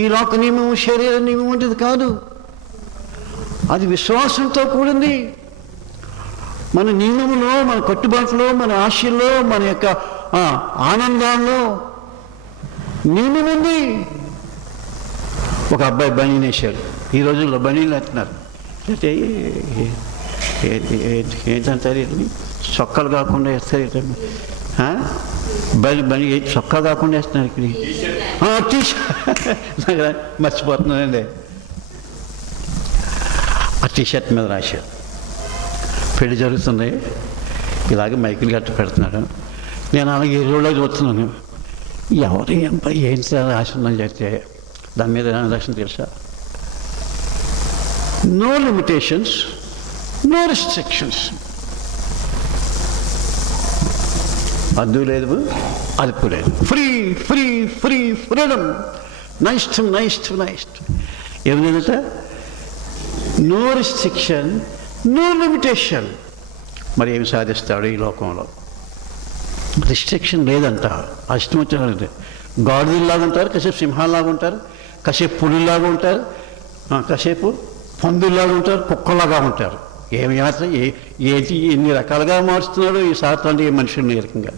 ఈ లోక నియమము, శరీర నియమం వంటిది కాదు. అది విశ్వాసంతో కూడింది. మన నియమములో, మన కట్టుబాటులో, మన ఆశల్లో, మన యొక్క ఆనందాల్లో నియమం ఉంది. ఒక అబ్బాయి బనీలు వేసాడు. ఈ రోజుల్లో బనీలు అంటున్నారు. అంటే ఏంటంటారు, చొక్కాలు కాకుండా వేస్తారు. బని చొక్కా కాకుండా వేస్తున్నారు ఇక్కడ. టీషర్ట్ మర్చిపోతున్నానండి. ఆ టీషర్ట్ మీద రాశారు, పెళ్లి జరుగుతుంది, ఇలాగే మైకులు గట్ట పెడుతున్నాడు. నేను అలాగే ఈ రోజులో చూస్తున్నాను, ఎవరు ఏంటి రాసి ఉందని చెప్తే దాని మీద రాసిన తెలుసా? No limitations, no restrictions. అద్దు లేదు, అదుపు లేదు. ఫ్రీడమ్. నా ఇష్టం. ఏం లేదట? No restriction, no limitation. మరి ఏమి సాధిస్తాడు ఈ లోకంలో? రిస్ట్రిక్షన్ లేదంట. ఇష్టం వచ్చిన గాడిదల్లాగా ఉంటారు, కాసేపు సింహాల్లాగా ఉంటారు, కాసేపు పులిలాగా ఉంటారు, కాసేపు పందుల్లాగా ఉంటారు, కుక్కలాగా ఉంటారు. ఏమి మాత్రం ఏంటి ఎన్ని రకాలుగా మారుస్తున్నాడో ఈ సాతాను ఈ మనుషుల్ని, రకంగా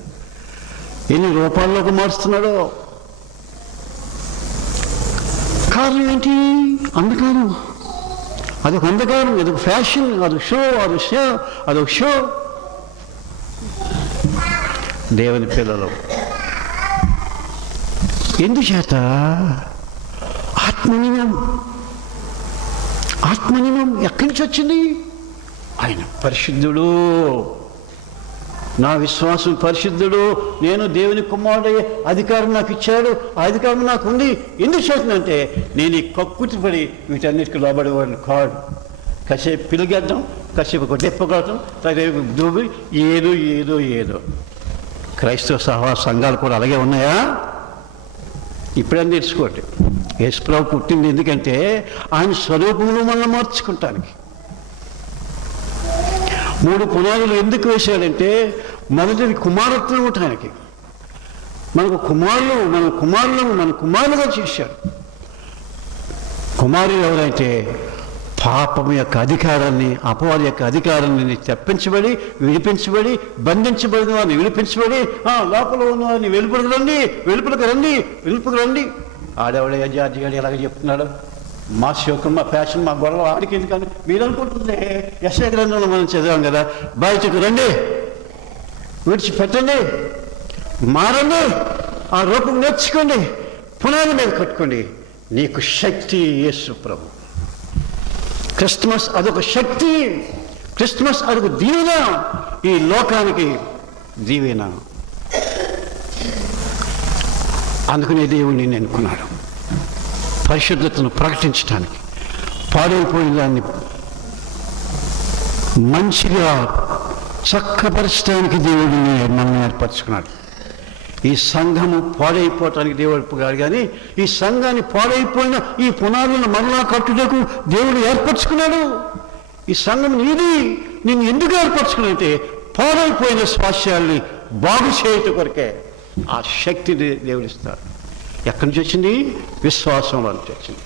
ఎన్ని రూపాల్లోకి మారుస్తున్నాడో. కారణం ఏంటి? అంధకారం. అదొక అంధకారం, అదొక ఫ్యాషన్, అదొక షో. దేవుని పిల్లలు ఎందుచేత? ఆత్మనియమం ఎక్కడి నుంచి వచ్చింది? ఆయన పరిశుద్ధుడు, నా విశ్వాసం పరిశుద్ధుడు, నేను దేవుని కుమారుడు, అధికారం నాకు ఇచ్చాడు, ఆ అధికారం నాకు ఉంది. ఎందుకు చేస్తుందంటే నేను ఈ కక్కుతి పడి వీటన్నిటికీ లోబడేవాడిని కాదు. కాసేపు పిలిగేద్దాం, కాసేపు ఒక దెప్పగలటం, దూబి ఏదో. క్రైస్తవ సంఘాలు కూడా అలాగే ఉన్నాయా? ఇప్పుడని తెలుసుకోండి. యేసుప్రభు పుట్టింది ఎందుకంటే ఆయన స్వరూపంలో మనల్ని మార్చుకుంటానికి. 3 పునాదులు ఎందుకు వేశాడంటే, మొదటిది కుమారత్వం ఇవ్వటానికి. మన కుమారులుగా చేశాడు. కుమారులు ఎవరైతే పాపం యొక్క అధికారాన్ని, అపవాది యొక్క అధికారాన్ని తప్పించబడి, బంధించబడిన వారిని విడిపించబడి, లోపల ఉన్న వారిని వెలుపులకు రండి. ఆడేవాడే జార్జి గారు ఎలాగ చెప్తున్నాడు, మా శోకం, మా ఫ్యాషన్, మా గొడవ ఆడికి ఎందుకని మీరు అనుకుంటుంది. యెషయా గ్రంథంలో మనం చదివాం కదా, బయటకు రండి, విడిచిపెట్టండి, మారండి, ఆ రూపం నేర్చుకోండి, పునాది మీద కట్టుకోండి. నీకు శక్తి యేసు ప్రభు. క్రిస్మస్ అదొక శక్తి, క్రిస్మస్ అదొక దీవెన, ఈ లోకానికి దీవెన. అందుకనే దేవుడు నిన్ను ఎన్నుకున్నాడు, పరిశుద్ధతను ప్రకటించడానికి, పాడైపోయిన దాన్ని మంచిగా చక్కపరచడానికి దేవుడిని మనల్ని ఏర్పరచుకున్నాడు. ఈ సంఘము పాడైపోవటానికి దేవుడు ఒప్పుగాడు, కానీ ఈ సంఘాన్ని పాడైపోయిన ఈ పునాదులను మరలా కట్టుటకు దేవుడు ఏర్పరచుకున్నాడు. ఈ సంఘం నీది, నేను ఎందుకు ఏర్పరచుకున్నానంటే పాడైపోయిన స్వాస్యాల్ని బాగు చేయటం కొరకే. ఆ శక్తిని దేవుడు ఇస్తాడు. ఎక్కడి నుంచి వచ్చింది? విశ్వాసంలో నుంచి వచ్చింది.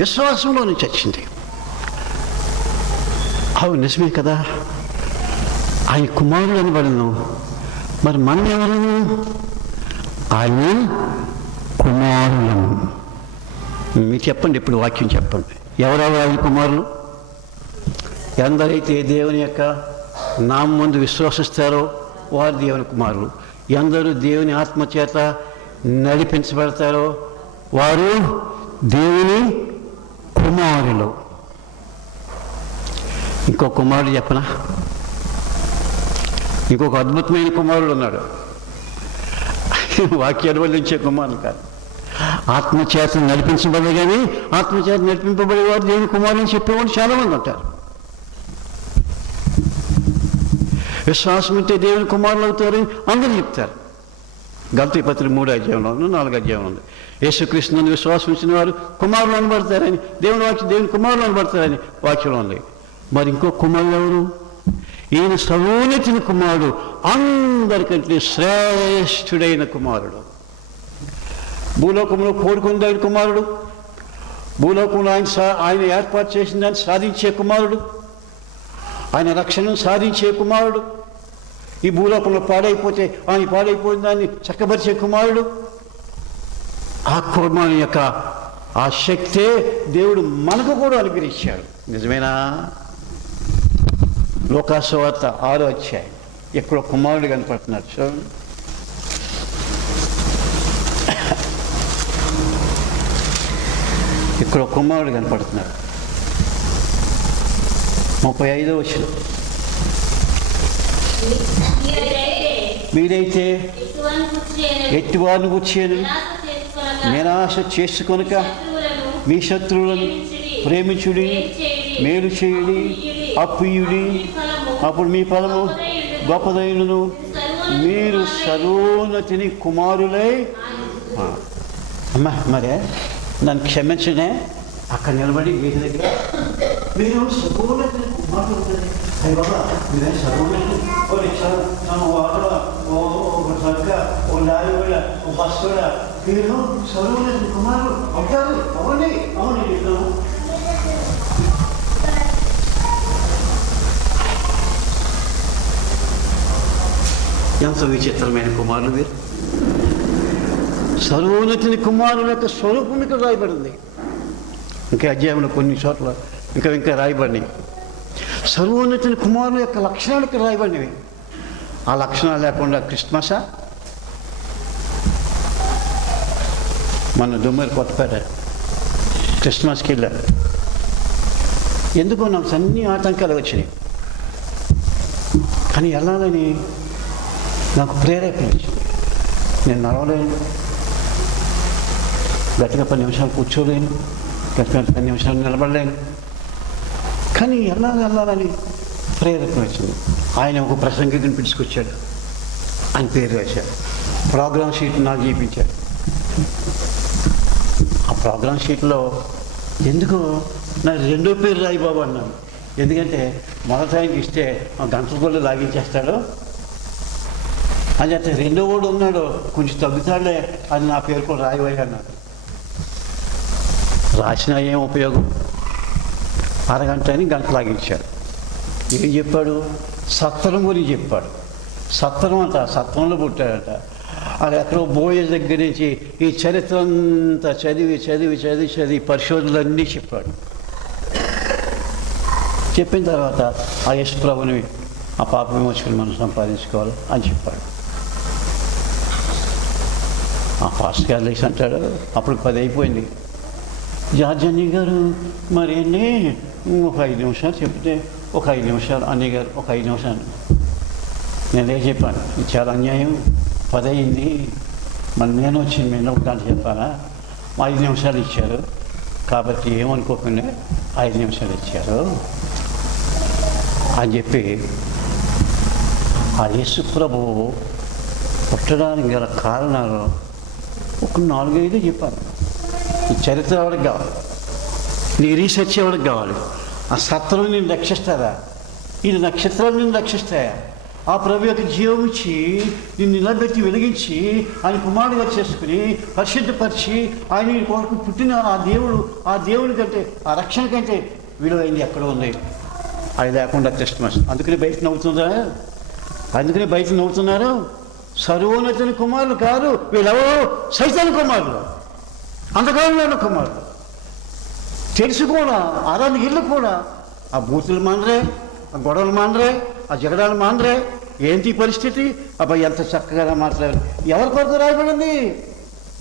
విశ్వాసంలో నుంచి వచ్చింది. అవును, నిజమే కదా. ఆయన కుమారుడు అనబడను. మరి మనం ఎవరను? ఆయన కుమారులను. మీరు చెప్పండి, ఇప్పుడు వాక్యం చెప్పండి. ఎవరెవరు ఆయన కుమారులు? ఎందరైతే దేవుని యొక్క నామం ముందు విశ్వసిస్తారో వారు దేవుని కుమారులు. ఎందరూ దేవుని ఆత్మచేత నడిపించబడతారో వారు దేవుని కుమారులు. ఇంకో కుమారుడు చెప్పనా? ఇంకొక అద్భుతమైన కుమారుడు ఉన్నాడు. వాక్యాన్ని వల్లించే కుమారుడు కాదు, ఆత్మచేత నడిపించబడే, కానీ ఆత్మచేత నడిపింపబడేవారు దేవుని కుమారుని చెప్పేవాడు చాలామంది ఉంటారు. విశ్వాసం ఉంటే దేవుని కుమారులు అవుతారని అందరూ చెప్తారు. గలతీ పత్రిక 3వ అధ్యాయంలో 4వ అధ్యాయంలో ఉంది. యేసుక్రీస్తుని విశ్వాసం ఇచ్చిన వారు కుమారులు అనబడతారని, దేవుని కుమారులు అనబడతారని వాక్యంలో ఉంది. మరి ఇంకో కుమారుడు ఎవరు? ఈయన సర్వోన్నతుని కుమారుడు, అందరికంటే శ్రేష్ఠుడైన కుమారుడు. భూలోకంలో కోరుకున్న ఆయన కుమారుడు, భూలోకంలో ఆయన ఏర్పాటు చేసిన దాన్ని సాధించే కుమారుడు, ఆయన రక్షణను సాధించే కుమారుడు, ఈ భూలోకంలో పాడైపోతే ఆయన పాడైపోయిన దాన్ని చక్కబరిచే కుమారుడు. ఆ కుమారుని యొక్క ఆ శక్తే దేవుడు మనకు కూడా అనుగ్రహించాడు. నిజమేనా? లోకాసువార్త 6వ అధ్యాయం ఎక్కడో కుమారుడు కనపడుతున్నాడు. చూడండి, ఇక్కడ కుమారుడు కనపడుతున్నాడు. 35వ వచనం. మీరైతే ఎట్టివారిని కూర్చేను నిరాశ చేసుకొనక మీ శత్రువులను ప్రేమించుడి, మేలు చేయుడి, అప్పుయుడి, అప్పుడు మీ ఫలము గొప్పదైనను, మీరు సర్వోన్నతిని కుమారులై. అమ్మా, మరే నన్ను క్షమించనే. అక్కడ నిలబడి వీటి దగ్గర మీరు సర్వోన్నతిని కుమారులు అవుతుంది. అయ్యి బాబా, మీరే సర్వోన్నతి. ఓ రిక్షా, ఓ ఆటో, ఓ ట్రక్, ఓ లారీ కూడా, ఓ బస్ కూడా, మీరు సర్వోన్నతిని కుమారులు అవుతారు. అవునండి, అవును. ఎంత విచిత్రమైన కుమారులు వీరు. సర్వోన్నతిని కుమారుల యొక్క స్వరూపం ఇక్కడ రాయబడింది. ఇంకా అధ్యాయంలో కొన్ని చోట్ల ఇంకా రాయబడినవి. సర్వోన్నతిని కుమారుల యొక్క లక్షణాలు ఇక్కడ రాయబడినవి. ఆ లక్షణాలు లేకుండా క్రిస్మసా? మన దుమ్మరి కొత్తపేట క్రిస్మస్కి వెళ్ళారు. ఎందుకో నాకు అన్ని ఆటంకాలు వచ్చినాయి, కానీ వెళ్ళాలని నాకు ప్రేరేపణ వచ్చింది. నేను నడవలేను, గట్టిగా 10 నిమిషాలు కూర్చోలేను, గట్టిగా 10 నిమిషాలు నిలబడలేను, కానీ వెళ్ళాలని ప్రేరేపణ వచ్చింది. ఆయన ఒక ప్రసంగికుని పిలుచుకొచ్చాడు, ఆయన పేరు రాశాడు, ప్రోగ్రామ్ షీట్ నాకు చూపించాడు. ఆ ప్రోగ్రామ్ షీట్లో ఎందుకో నాకు 2వ పేరు రాయి బాబు అన్నాను. ఎందుకంటే మొదటి ఆయనకి ఇస్తే గంటల కొళ్ళు లాగించేస్తాడు అని అయితే 2వ వాడు ఉన్నాడు, కొంచెం తగ్గుతాడులే అని నా పేరు కూడా రాయబోయి అన్నాడు. రాసిన ఏం ఉపయోగం? అరగంట అని గంట లాగించాడు. ఏం చెప్పాడు? సత్రం గురించి చెప్పాడు. సత్రం అంట, సత్రంలో పుట్టాడట. అది ఎక్కడో బోయేజ్ దగ్గర నుంచి ఈ చరిత్ర అంతా చదివి పరిశోధనలన్నీ చెప్పాడు. చెప్పిన తర్వాత ఆ యేసు ప్రభుని ఆ పాప విమోచకుని మనం సంపాదించుకోవాలి అని చెప్పాడు. ఆ పాస్టర్ గారు లేచి అంటాడు, అప్పుడు 10 అయిపోయింది. జార్జన్ని గారు మరి ఒక 5 నిమిషాలు చెప్తే, ఒక 5 నిమిషాలు అన్నయ్య గారు ఒక 5 నిమిషాలు. నేను లేచి చెప్పాను, ఇది చాలా అన్యాయం, 10 అయింది, మరి నేను వచ్చి నేను ఒక గంట చెప్పాలా? 5 నిమిషాలు ఇచ్చారు, కాబట్టి ఏమనుకోకుండా 5 నిమిషాలు ఇచ్చారు అని చెప్పి ఆ యేసు ప్రభువు పుట్టడానికి గల కారణాలు ఒక 4-5 చెప్పాను. ఈ చరిత్ర ఎవరికి కావాలి? నీ రీసెర్చ్ ఎవరికి కావాలి? ఆ సత్రం నేను రక్షిస్తారా? ఈ నక్షత్రాలు నిన్ను రక్షిస్తాయా? ఆ ప్రభు యొక్క జీవం ఇచ్చి నిన్ను నిలబెట్టి వెలిగించి ఆయన కుమారుడిగా చేసుకుని పరిశుద్ధపరిచి ఆయన కొరకు పుట్టిన ఆ దేవుడి కంటే, ఆ రక్షణ కంటే విలువైంది ఎక్కడ ఉంది? అది లేకుండా క్రిస్మస్. అందుకని బయట నవ్వుతున్నారు. సర్వోన్నతుని కుమారులు కాదు వీళ్ళెవరో, సైతాన్ కుమారులు, అంధకారంలో కుమారులు. తెలుసు కూడా, ఆరాధన ఇళ్ళు కూడా ఆ బూతులు మానరే, ఆ గొడవలు మానరే, ఆ జగడాలు మానరే. ఏంటి పరిస్థితి? అబ్బాయి ఎంత చక్కగా మాట్లాడారు. ఎవరి కొరకు రాయబడింది?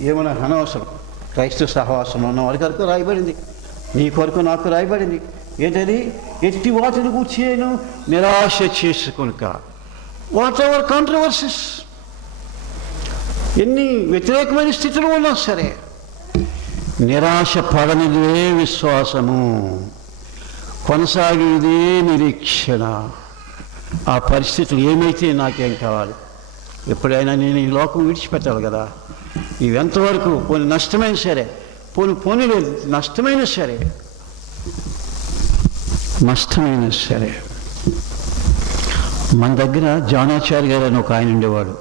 ఏమన్నా అనవసరం. క్రైస్తవ సహవాసంలో ఉన్న వారి కొరకు రాయబడింది, నీ కొరకు నాకు రాయబడింది. ఏంటది? ఎట్టి వాటిని కూర్చేను నిరాశ చేసుకొనుక. వాట్ ఎవర్ కాంట్రవర్సీస్, ఎన్ని వ్యతిరేకమైన స్థితిలో ఉన్నా సరే నిరాశ పడనిదే విశ్వాసము, కొనసాగేదే నిరీక్షణ. ఆ పరిస్థితులు ఏమైతే నాకేం కావాలి? ఎప్పుడైనా నేను ఈ లోకం విడిచిపెట్టాలి కదా. ఇవెంతవరకు పోనీ నష్టమైనా సరే, పోనీ నష్టమైనా సరే. మన దగ్గర జానాచారి గారు అని ఒక ఆయన ఉండేవాడు.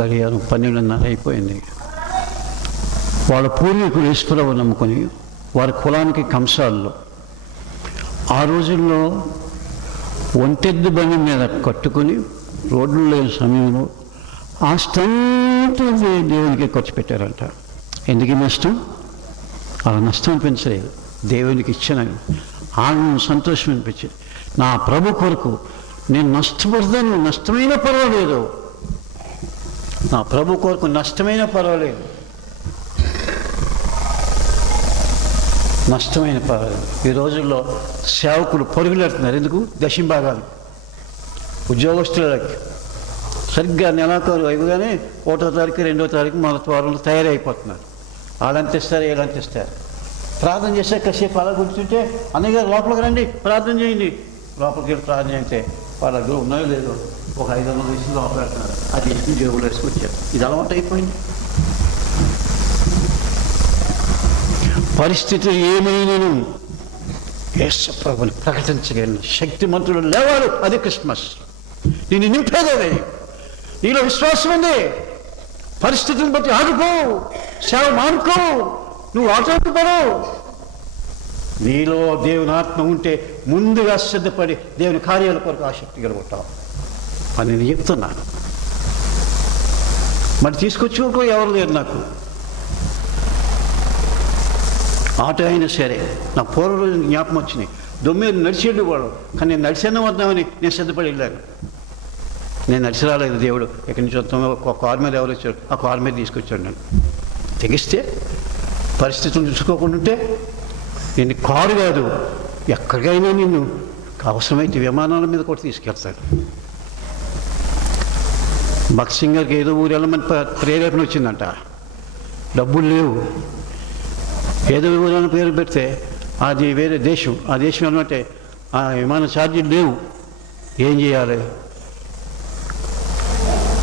గడియారం 12:30 అయిపోయింది. వాళ్ళ పూర్వీకులు ఈశ్వరవు నమ్ముకొని వారి కులానికి కంసాల్లో ఆ రోజుల్లో ఒంటెద్దు బండి మీద కట్టుకుని రోడ్లు లేని సమయంలో ఆ స్టంతో దేవునికి ఖర్చు పెట్టారంట. ఎందుకు నష్టం? అలా నష్టం అనిపించలేదు, దేవునికి ఇచ్చానని ఆనందం, సంతోషం అనిపించింది. నా ప్రభు కొరకు నేను నష్టపడతాను, నష్టమైనా పర్వాలేదు. నా ప్రభు కొరకు నష్టమైనా పర్వాలేదు. ఈ రోజుల్లో సేవకులు పరుగులెడుతున్నారు. ఎందుకు? దశంభాగాలు. ఉద్యోగస్తులకి సరిగ్గా నెలాఖరు అయిపోగానే 1వ తారీఖు 2వ తారీఖు మొదటి వారంలో తయారైపోతున్నారు. వాళ్ళంతిస్తారు, వీళ్ళంతిస్తారు. ప్రార్థన చేస్తే కాసేపు అలా కూర్చుంటే, అన్నయ్య గారు లోపలికి రండి ప్రార్థన చేయండి. లోపలికి వెళ్ళి ప్రార్థన చేస్తే వాళ్ళ ఉన్నాయో లేదో ఒక 500 వేసి లోపల పెడుతున్నారు. అది వేసుకుని జేబులు వేసుకొచ్చారు. ఇది అలవాటు అయిపోయింది. పరిస్థితులు ఏమైనాను యేసు ప్రభుని ప్రకటించగలిగిన శక్తిమంతుడు లేవాడు. అది క్రిస్మస్. దీన్ని నింపేదే. నీలో విశ్వాసం ఉంది. పరిస్థితులను బట్టి ఆడుకో, సేవ మానుకో, నువ్వు ఆటంకపడవు. నీలో దేవుని ఆత్మ ఉంటే ముందుగా సిద్ధపడి దేవుని కార్యాల కొరకు ఆసక్తి కలుగుతావు అని నేను చెప్తున్నాను. మరి తీసుకొచ్చుకో, ఎవరు లేరు నాకు. ఆటో అయినా సరే, నా పూర్వ రోజు జ్ఞాపకం వచ్చినాయి. దొమ్మిది నడిచేళ్ళు వాడు, కానీ నేను నడిచేనా వద్దామని నేను సిద్ధపడి వెళ్ళాను. నేను నడిచి రాలేదు. దేవుడు ఎక్కడి నుంచి వస్తామో ఒక కారు మీద ఎవరు వచ్చారు, ఆ కారు మీద తీసుకొచ్చాడు. నన్ను తెగిస్తే పరిస్థితులు చూసుకోకుండా ఉంటే నేను కారు కాదు, ఎక్కడికైనా నిన్ను అవసరమైతే విమానాల మీద కూడా తీసుకెళ్తాను. భక్త్ సింగర్కి ఏదో ఊరు వెళ్ళమని ప్రేరేపణ వచ్చిందంట. డబ్బులు లేవు. ఏదో ఊరైనా పేరు పెడితే అది వేరే దేశం, ఆ దేశం ఏమంటే ఆ విమాన ఛార్జీలు లేవు. ఏం చేయాలి?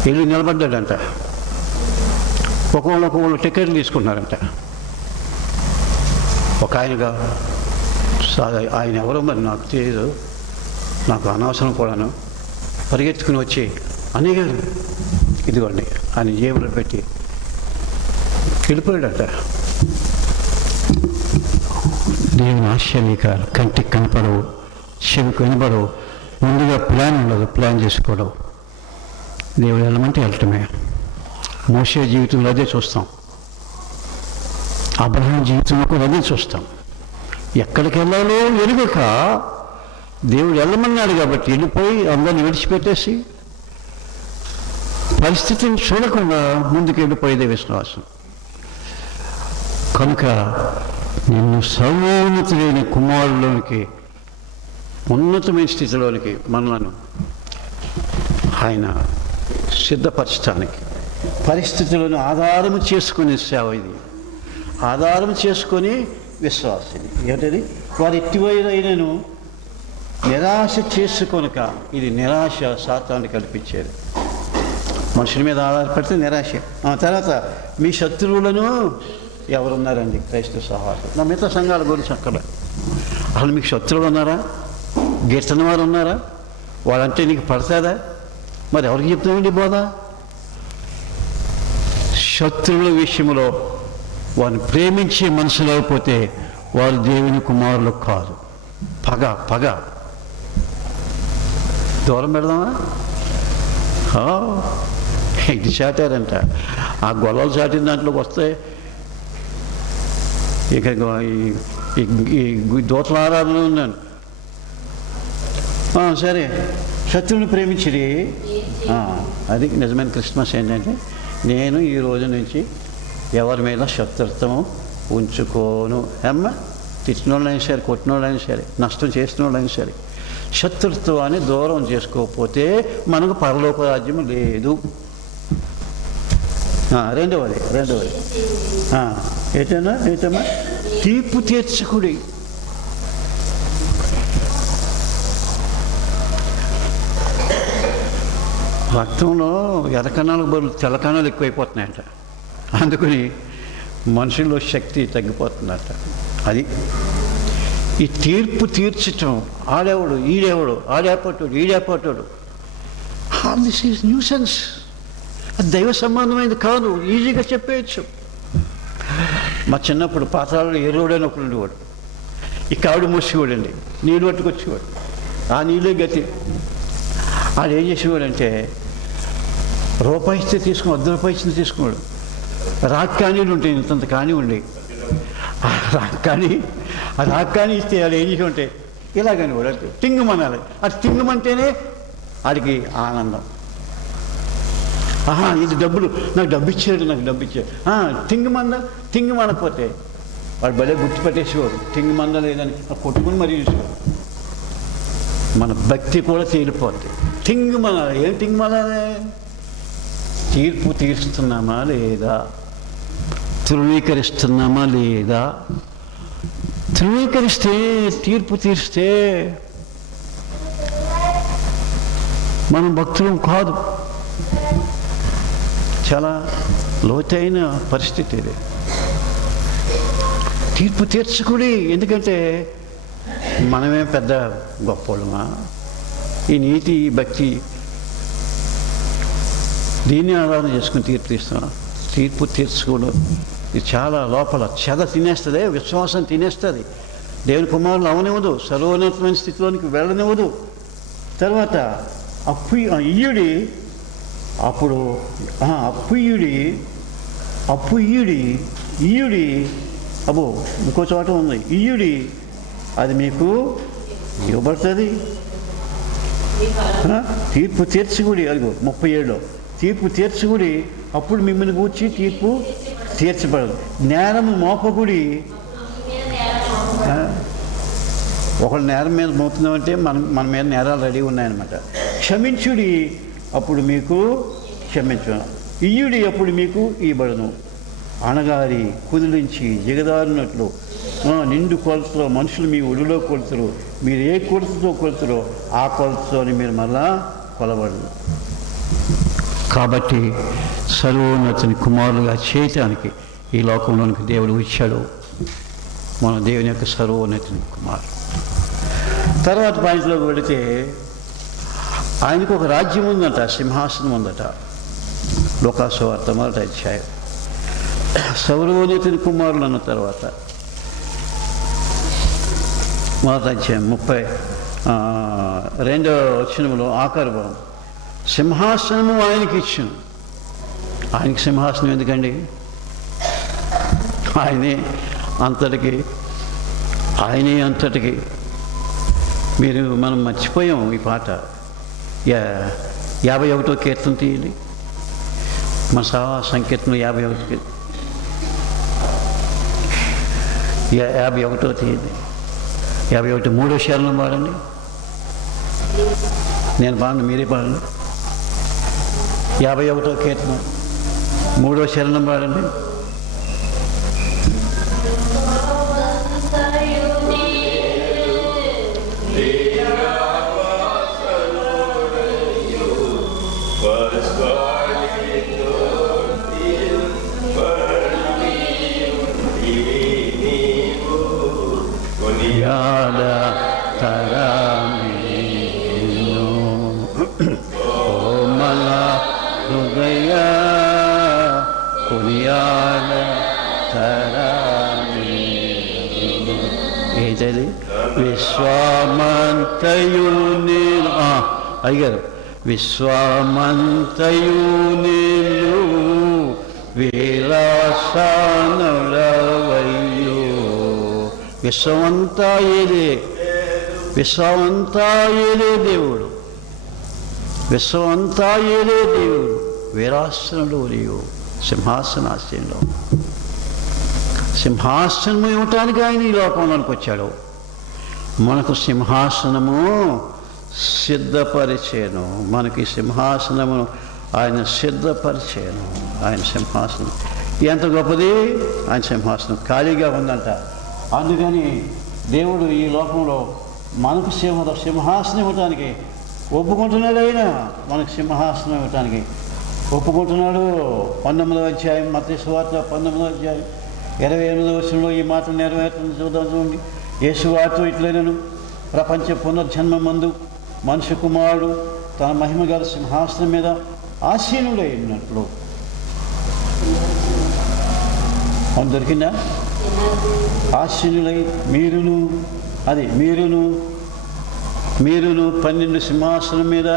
వెళ్ళి నిలబడ్డాడంట. ఒక్కొక్కళ్ళు టికెట్లు తీసుకున్నారంట. ఒక ఆయనగా ఆయన ఎవరో మరి నాకు తెలియదు, నాకు అనవసరం కూడాను. పరిగెత్తుకుని వచ్చి, అన్నయ్య గారు ఇదిగోండి ఆయన జేబులో పెట్టి వెళ్ళిపోయాడట. దేవుని ఆశ్చర్యకాలు కంటికి కనపడవు, చెవికి వినపడవు. ముందుగా ప్లాన్ ఉండదు, ప్లాన్ చేసుకోవడం. దేవుడు వెళ్ళమంటే వెళ్ళటమే. మోషే జీవితంలో అదే చూస్తాం, అబ్రహాం జీవితంలో కూడా అదే చూస్తాం. ఎక్కడికి వెళ్ళాలో ఎరుగక దేవుడు వెళ్ళమన్నాడు కాబట్టి వెళ్ళిపోయి అందరిని విడిచిపెట్టేసి పరిస్థితిని చూడకుండా ముందుకు వెళ్ళిపోయేదే విశ్వాసం. కనుక నిన్ను సర్వోన్నతులైన కుమారులోనికి, ఉన్నతమైన స్థితిలోనికి మనలను ఆయన సిద్ధపరచడానికి పరిస్థితులను ఆధారము చేసుకునే సేవ ఇది. ఆధారం చేసుకొని విశ్వాసం ఏంటది? వారు ఎట్టివైనను నిరాశ చేసుకొనక. ఇది నిరాశ సాతాను కల్పించేది. మనుషుల మీద ఆధారపడితే నిరాశ. తర్వాత మీ శత్రువులను ఎవరున్నారండి? క్రైస్తవ సహోదరులు. నా మిగతా సంఘాల గురించి అక్కడ అసలు మీకు శత్రువులు ఉన్నారా? గిట్టని వారు ఉన్నారా? వాళ్ళంటే నీకు పడతాదా? మరి ఎవరికి చెప్తామండి బోధ? శత్రువుల విషయంలో వారిని ప్రేమించే మనసు లేకపోతే వారు దేవుని కుమారులు కాదు. పగ దూరం పెడదామా? ఇది చాటారంట. ఆ గొల్లలు చాటిన దాంట్లోకి వస్తే ఇక ఈ దూతల ఆరాధన ఉన్నాను. సరే, శత్రువుని ప్రేమించిది. అది నిజమైన క్రిస్మస్. ఏంటంటే నేను ఈ రోజు నుంచి ఎవరి మీద శత్రుత్వం ఉంచుకోను. తిట్టిన వాళ్ళైనా సరే, కొట్టిన వాళ్ళైనా సరే, నష్టం చేసిన వాళ్ళైనా సరే, శత్రుత్వాన్ని దూరం చేసుకోకపోతే మనకు పరలోక రాజ్యం లేదు. రెండవది ఏంటమ్మా? తీర్పు తీర్చకుడి. రక్తంలో ఎర్రకణాలకు బదులు తెల్లకణాలు ఎక్కువైపోతున్నాయంట. అందుకని మనుషుల్లో శక్తి తగ్గిపోతుందట. అది ఈ తీర్పు తీర్చటం. ఆడేవాడు ఈడేవాడు, ఆడేపట్టుడు ఈడేపట్టుడు, దిస్ ఈజ్ న్యూసెన్స్. అది దైవ సంబంధమైనది కాదు. ఈజీగా చెప్పేయచ్చు. మా చిన్నప్పుడు పాత్రలో ఎరువుడని ఒకడు ఉండేవాడు. ఈ కావిడి మూసేవాడండి, నీళ్ళు పట్టుకొచ్చేవాడు. ఆ నీళ్ళే గతి. ఆడు ఏం చేసేవాడంటే రూపాయి ఇస్తే తీసుకుని, ₹10 ఇస్తే తీసుకున్నాడు. రాక్ కానీళ్ళు ఉంటాయి, ఇంతంత కానీ ఉండి, ఆ రాక్ కానీ ఇస్తే అది ఏం చేసి ఉంటే ఇలాగని వాడు అంటే తింగమనాలి. అది తింగమంటేనే వాడికి ఆనందం. ఇది డబ్బులు, నాకు డబ్బు ఇచ్చాడు. తింగమనకపోతే వాడు భలే గుర్తుపెట్టేసేవాడు. తింగమంద లేదని కొట్టుకుని మరీ చూసేవాడు. మన భక్తి కూడా తేలిపోద్ది. తింగమనాలి. ఏం తింగమనాలి? తీర్పు తీరుస్తున్నామా లేదా? ధృవీకరిస్తున్నామా లేదా? ధృవీకరిస్తే, తీర్పు తీరిస్తే మనం భక్తులం కాదు. చాలా లోతైన పరిస్థితి ఇది. తీర్పు తీర్చకుడి. ఎందుకంటే మనమే పెద్ద గొప్పవాళ్ళమా? ఈ నీతి, ఈ భక్తి, దీన్ని ఆరాధన చేసుకుని తీర్పు తీస్తున్నాం. తీర్పు తీర్చుకోవడం ఇది చాలా లోపల చెద తినేస్తుంది. విశ్వాసం తినేస్తుంది. దేవుని కుమారులు అవనివ్వదు. సర్వోన్నతమైన స్థితిలోనికి వెళ్ళనివ్వదు. తర్వాత ఇయ్యుడి అబ్బో ఇంకో చోట ఉంది. ఇయ్యుడి, అది మీకు ఇవ్వబడుతుంది. తీర్పు తీర్చుకుడి. అదిగో 37లో తీర్పు తీర్చుకుడి, అప్పుడు మిమ్మల్ని కూర్చి తీర్పు తీర్చబడదు. నేరము మోపకుడి. ఒకళ్ళు నేరం మీద మోపుతున్నామంటే మన మీద నేరాలు రెడీ ఉన్నాయన్నమాట. క్షమించుడి, అప్పుడు మీకు క్షమించు. ఇయ్యుడి, అప్పుడు మీకు ఇవ్వబడును. అణగారి కుదిలించి జిగదారినట్లు నిండు కొలతలో మనుషులు మీ ఒడిలో కొలుతురు. మీరు ఏ కొలతతో కొలుతురో ఆ కొలతతోని మీరు మళ్ళా కొలబడదు. కాబట్టి సర్వోన్నతుని కుమారులుగా చేయటానికి ఈ లోకంలోనికి దేవుడు ఇచ్చాడు. మన దేవుని యొక్క సర్వోన్నతుని కుమారుడు. తర్వాత పాయింట్లోకి వెళితే ఆయనకు ఒక రాజ్యం ఉందట, సింహాసనం ఉందట. లోకాసు వార్త 1వ అధ్యాయం. సర్వోన్నతుని కుమారులు అన్న తర్వాత 1వ అధ్యాయం 32వ వచనంలో ఆఖరి భాగం, సింహాసనము ఆయనకి ఇచ్చాను. ఆయనకి సింహాసనం ఎందుకండి? ఆయనే అంతటికి మనం మర్చిపోయాం ఈ పాట. 51వ కీర్తన తీయండి. మన సంకీర్తన 51వ 51వ తీయండి. 51 3వ శరణం పాడండి. నేను పాడండి, మీరే పాడండి. 51వ కీర్తన 3వ శరణం పాడండి. Yeah. తరమేను కోమల హృదయ కొనియాడ తరమేను. ఏంటది? విశ్వమంతయు నేను అయ్యారు. విశ్వమంతయు నేను విలాసనులవయ్యో. విశ్వమంతా ఏదే, విశ్వమంతా ఏదే దేవుడు, విశ్వమంతా ఏదే దేవుడు. విలాసనుడు నీవు సింహాసనాశయంలో. సింహాసనము ఇవ్వటానికి ఆయన ఈ లోకంలోనికి వచ్చాడు. మనకు సింహాసనము సిద్ధపరిచేను. మనకి సింహాసనమును ఆయన సిద్ధపరిచేను. ఆయన సింహాసనం ఎంత గొప్పది! ఆయన సింహాసనం ఖాళీగా ఉందంట. అందుకని దేవుడు ఈ లోకంలో మనకు సింహాసనం ఇవ్వటానికి ఒప్పుకుంటున్నాడు. ఆయన మనకు సింహాసనం ఇవ్వటానికి ఒప్పుకుంటున్నాడు. 19వ అధ్యాయం మత్తయి సువార్త 19వ అధ్యాయం 28వ వచనంలో ఈ మాటలు నెరవేరుతుంది. చూద్దాం చూడండి. యేసు వారితో ఇట్లైనను ప్రపంచ పునర్జన్మ మందు మనుష్య కుమారుడు తన మహిమ గల సింహాసనం మీద ఆసీనుడై ఉన్నట్లు. దొరికిందా? ఆసీనుడై మీరును 12 సింహాసనం మీద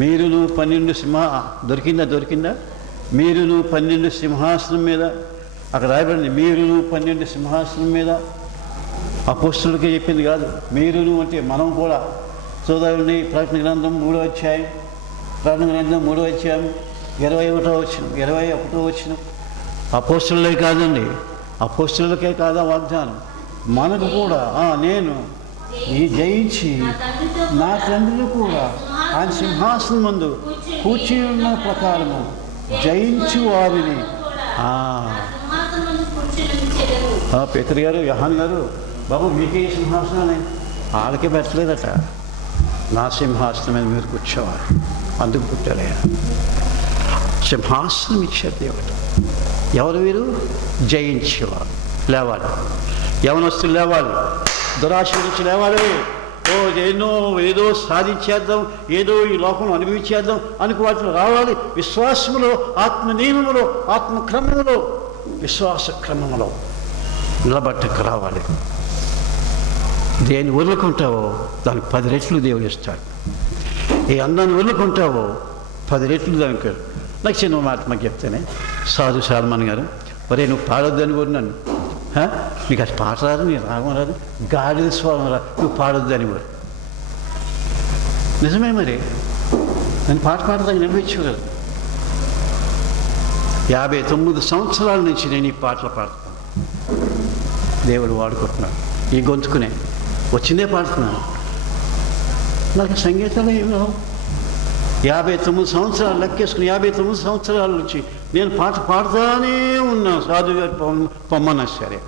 మీరును 12 దొరికిందా? మీరును 12 సింహాసనం మీద. అక్కడ రాయబడింది మీరును 12 సింహాసనం మీద. అపోస్తలుడికే చెప్పింది కాదు. మీరును అంటే మనం కూడా. చూడండి ప్రకటన గ్రంథం 3వ అధ్యాయం 21వ వచనం. అపోస్తలులే కాదండి, అపోస్తలులకే కాదా వాగ్దానం, మనకు కూడా. నేను ఈ జయించి నా తండ్రిని కూడా ఆయన సింహాసనం ముందు కూర్చుని ఉన్న ప్రకారము జయించు వారిని. పేతురు గారు, యోహాను గారు, బాబు మీకే సింహాసనాన్ని వాళ్ళకే పెట్టలేదట. నా సింహాసనం మీద మీరు కూర్చోవాలి, అందుకు పుట్టారు. సింహాసనం ఇచ్చారు దేవుడు. ఎవరు వీరు? జయించేవారు. లేవాలి, యవనస్తులు లేవాలి, దురాశ నుంచి లేవాలి. ఏదో సాధించేద్దాం, ఏదో ఈ లోకంలో అనుభవించేద్దాం అనుకు వాటిలో రావాలి. విశ్వాసములో, ఆత్మ నియమములో, ఆత్మక్రమములో, విశ్వాస క్రమములో నిలబట్టకు రావాలి. దేన్ని వదులుకుంటావో దానికి 10 రెట్లు దేవుడు ఇస్తాడు. ఈ అందాన్ని వదులుకుంటావో 10 రెట్లు దానికి. నాకు చిన్న మాట మాకు చెప్తేనే సాధు సల్మాన్ గారు, ఒరే నువ్వు పాడొద్దని కూడా నన్ను, నీకు అది పాట రాదు, నీ రాగం రాదు, గాడి స్వరం రాదు, నువ్వు పాడొద్దని కూడా. నిజమే, మరి నేను పాట పాడతాను, నిలబెచ్చు కదా. 59 సంవత్సరాల నుంచి నేను ఈ పాటలు పాడుతున్నాను. దేవుడు వాడుకుంటున్నాడు. ఈ గొంతుకునే వచ్చిందే పాడుతున్నాను. నాకు సంగీతంలో ఏమో 59 సంవత్సరాలు లెక్కేసుకుని 59 సంవత్సరాల నుంచి నేను పాట పాడుతానే ఉన్నా. సాధు గారు పొమ్మన్నా సరే,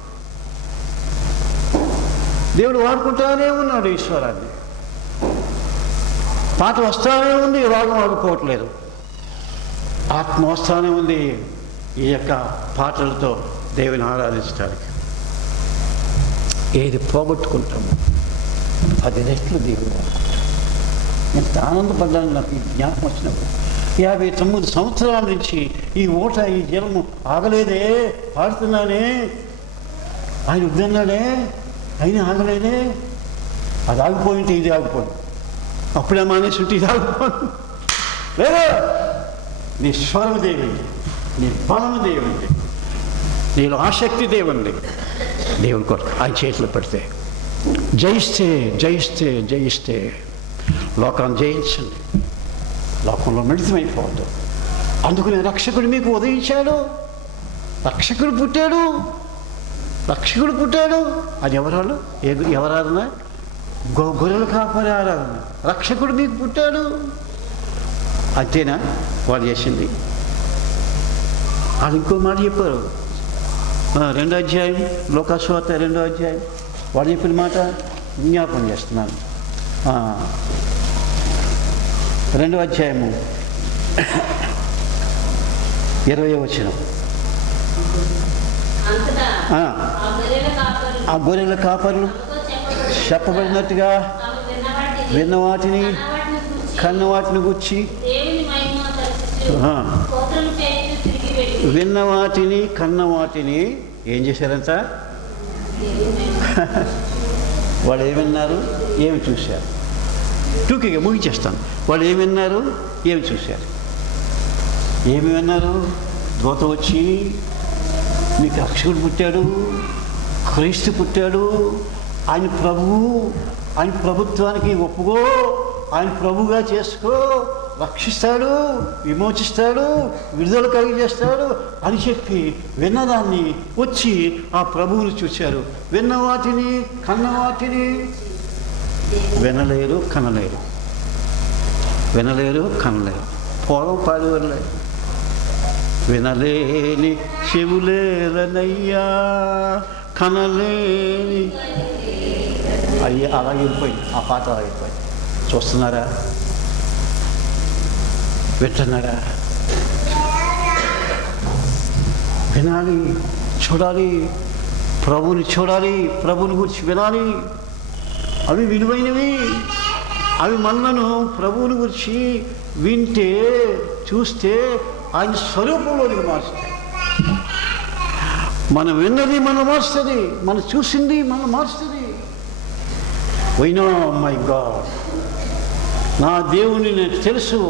దేవుడు వాడుకుంటానే ఉన్నాడు ఈశ్వరాన్ని. పాట వస్తానే ఉంది, రాగం ఆడుకోవట్లేదు. ఆత్మ వస్తానే ఉంది ఈ యొక్క పాటలతో దేవుని ఆరాధించడానికి. ఏది పోగొట్టుకుంటాము 10 రెట్లు దేవుడు. ఎంత ఆనందపడ్డాను నాకు ఈ జ్ఞాపకం వచ్చినప్పుడు. 59 సంవత్సరాల నుంచి ఈ ఓట, ఈ జలము ఆగలేదే, పాడుతున్నానే, ఆయన వద్దన్నాడే, అయినా ఆగలేదే. అది ఆగిపోయింటే ఇది ఆగిపోయింది, అప్పుడే మానేసి ఉంటే ఇది ఆగిపోయింది. లేదా నీ స్వరం దేవుంది, నీ బలము దేవుంది, నీలో ఆసక్తి దేవుంది. దేవుని కొరకు ఆయన చేతిలో పెడితే జయిస్తే జయిస్తే జయిస్తే లోకాన్ని జయించండి. లోకంలో మిళితమైపోవద్దు. అందుకనే రక్షకుడు మీకు ఉదయించాడు. రక్షకుడు పుట్టాడు. అది ఎవరాలు? ఎవరాధన? గొర్రెలు కాపరి ఆరాధన. రక్షకుడు మీకు పుట్టాడు. అంతేనా వాళ్ళు చేసింది? వాళ్ళు ఇంకో మాట చెప్పారు. 2వ అధ్యాయం లోకాసు వార్త 2వ అధ్యాయం వాళ్ళు చెప్పిన మాట జ్ఞాపకం చేస్తున్నాను. 2వ అధ్యాయము 20వ వచనం. ఆ గొర్రెల కాపరులు చెప్పబడినట్టుగా విన్న వాటిని కన్న వాటిని గుర్చి విన్న వాటిని కన్న వాటిని ఏం చేశారంట? వాళ్ళు ఏమన్నారు, ఏమి చూశారు? టూకీగా ముగించేస్తాను. వాళ్ళు ఏమి విన్నారు, ఏమి చూశారు? ఏమి విన్నారు? దూత వచ్చి నీకు రక్షకుడు పుట్టాడు, క్రీస్తు పుట్టాడు, ఆయన ప్రభువు, ఆయన ప్రభుత్వానికి ఒప్పుకో, ఆయన ప్రభువుగా చేసుకో, రక్షిస్తాడు, విమోచిస్తాడు, విడుదల కలిగజేస్తాడు అని చెప్పి విన్నదాన్ని వచ్చి ఆ ప్రభువుని చూశారు. విన్న వాటిని కన్న వాటిని వినలేరు, కనలేరు. వినలేరు, కనలేరు. పూర్వం పాడేవారులే, వినలేని చెవులేరనయ్యా, కనలేని అయ్యా. అలాగే వెళ్ళిపోయింది ఆ పాట, అయిపోయింది. చూస్తున్నారా? వింటున్నారా? వినాలి, చూడాలి, ప్రభుని చూడాలి, ప్రభుని గురించి వినాలి. అవి విలువైనవి. అవి మనలను ప్రభువుని గురించి వింటే, చూస్తే ఆయన స్వరూపంలోనికి మారుస్తాయి. మనం విన్నది మనం మారుస్తుంది, మనం చూసింది మనం మారుస్తుంది. వైనా మై గాడ్, నా దేవుని నేను తెలుసు,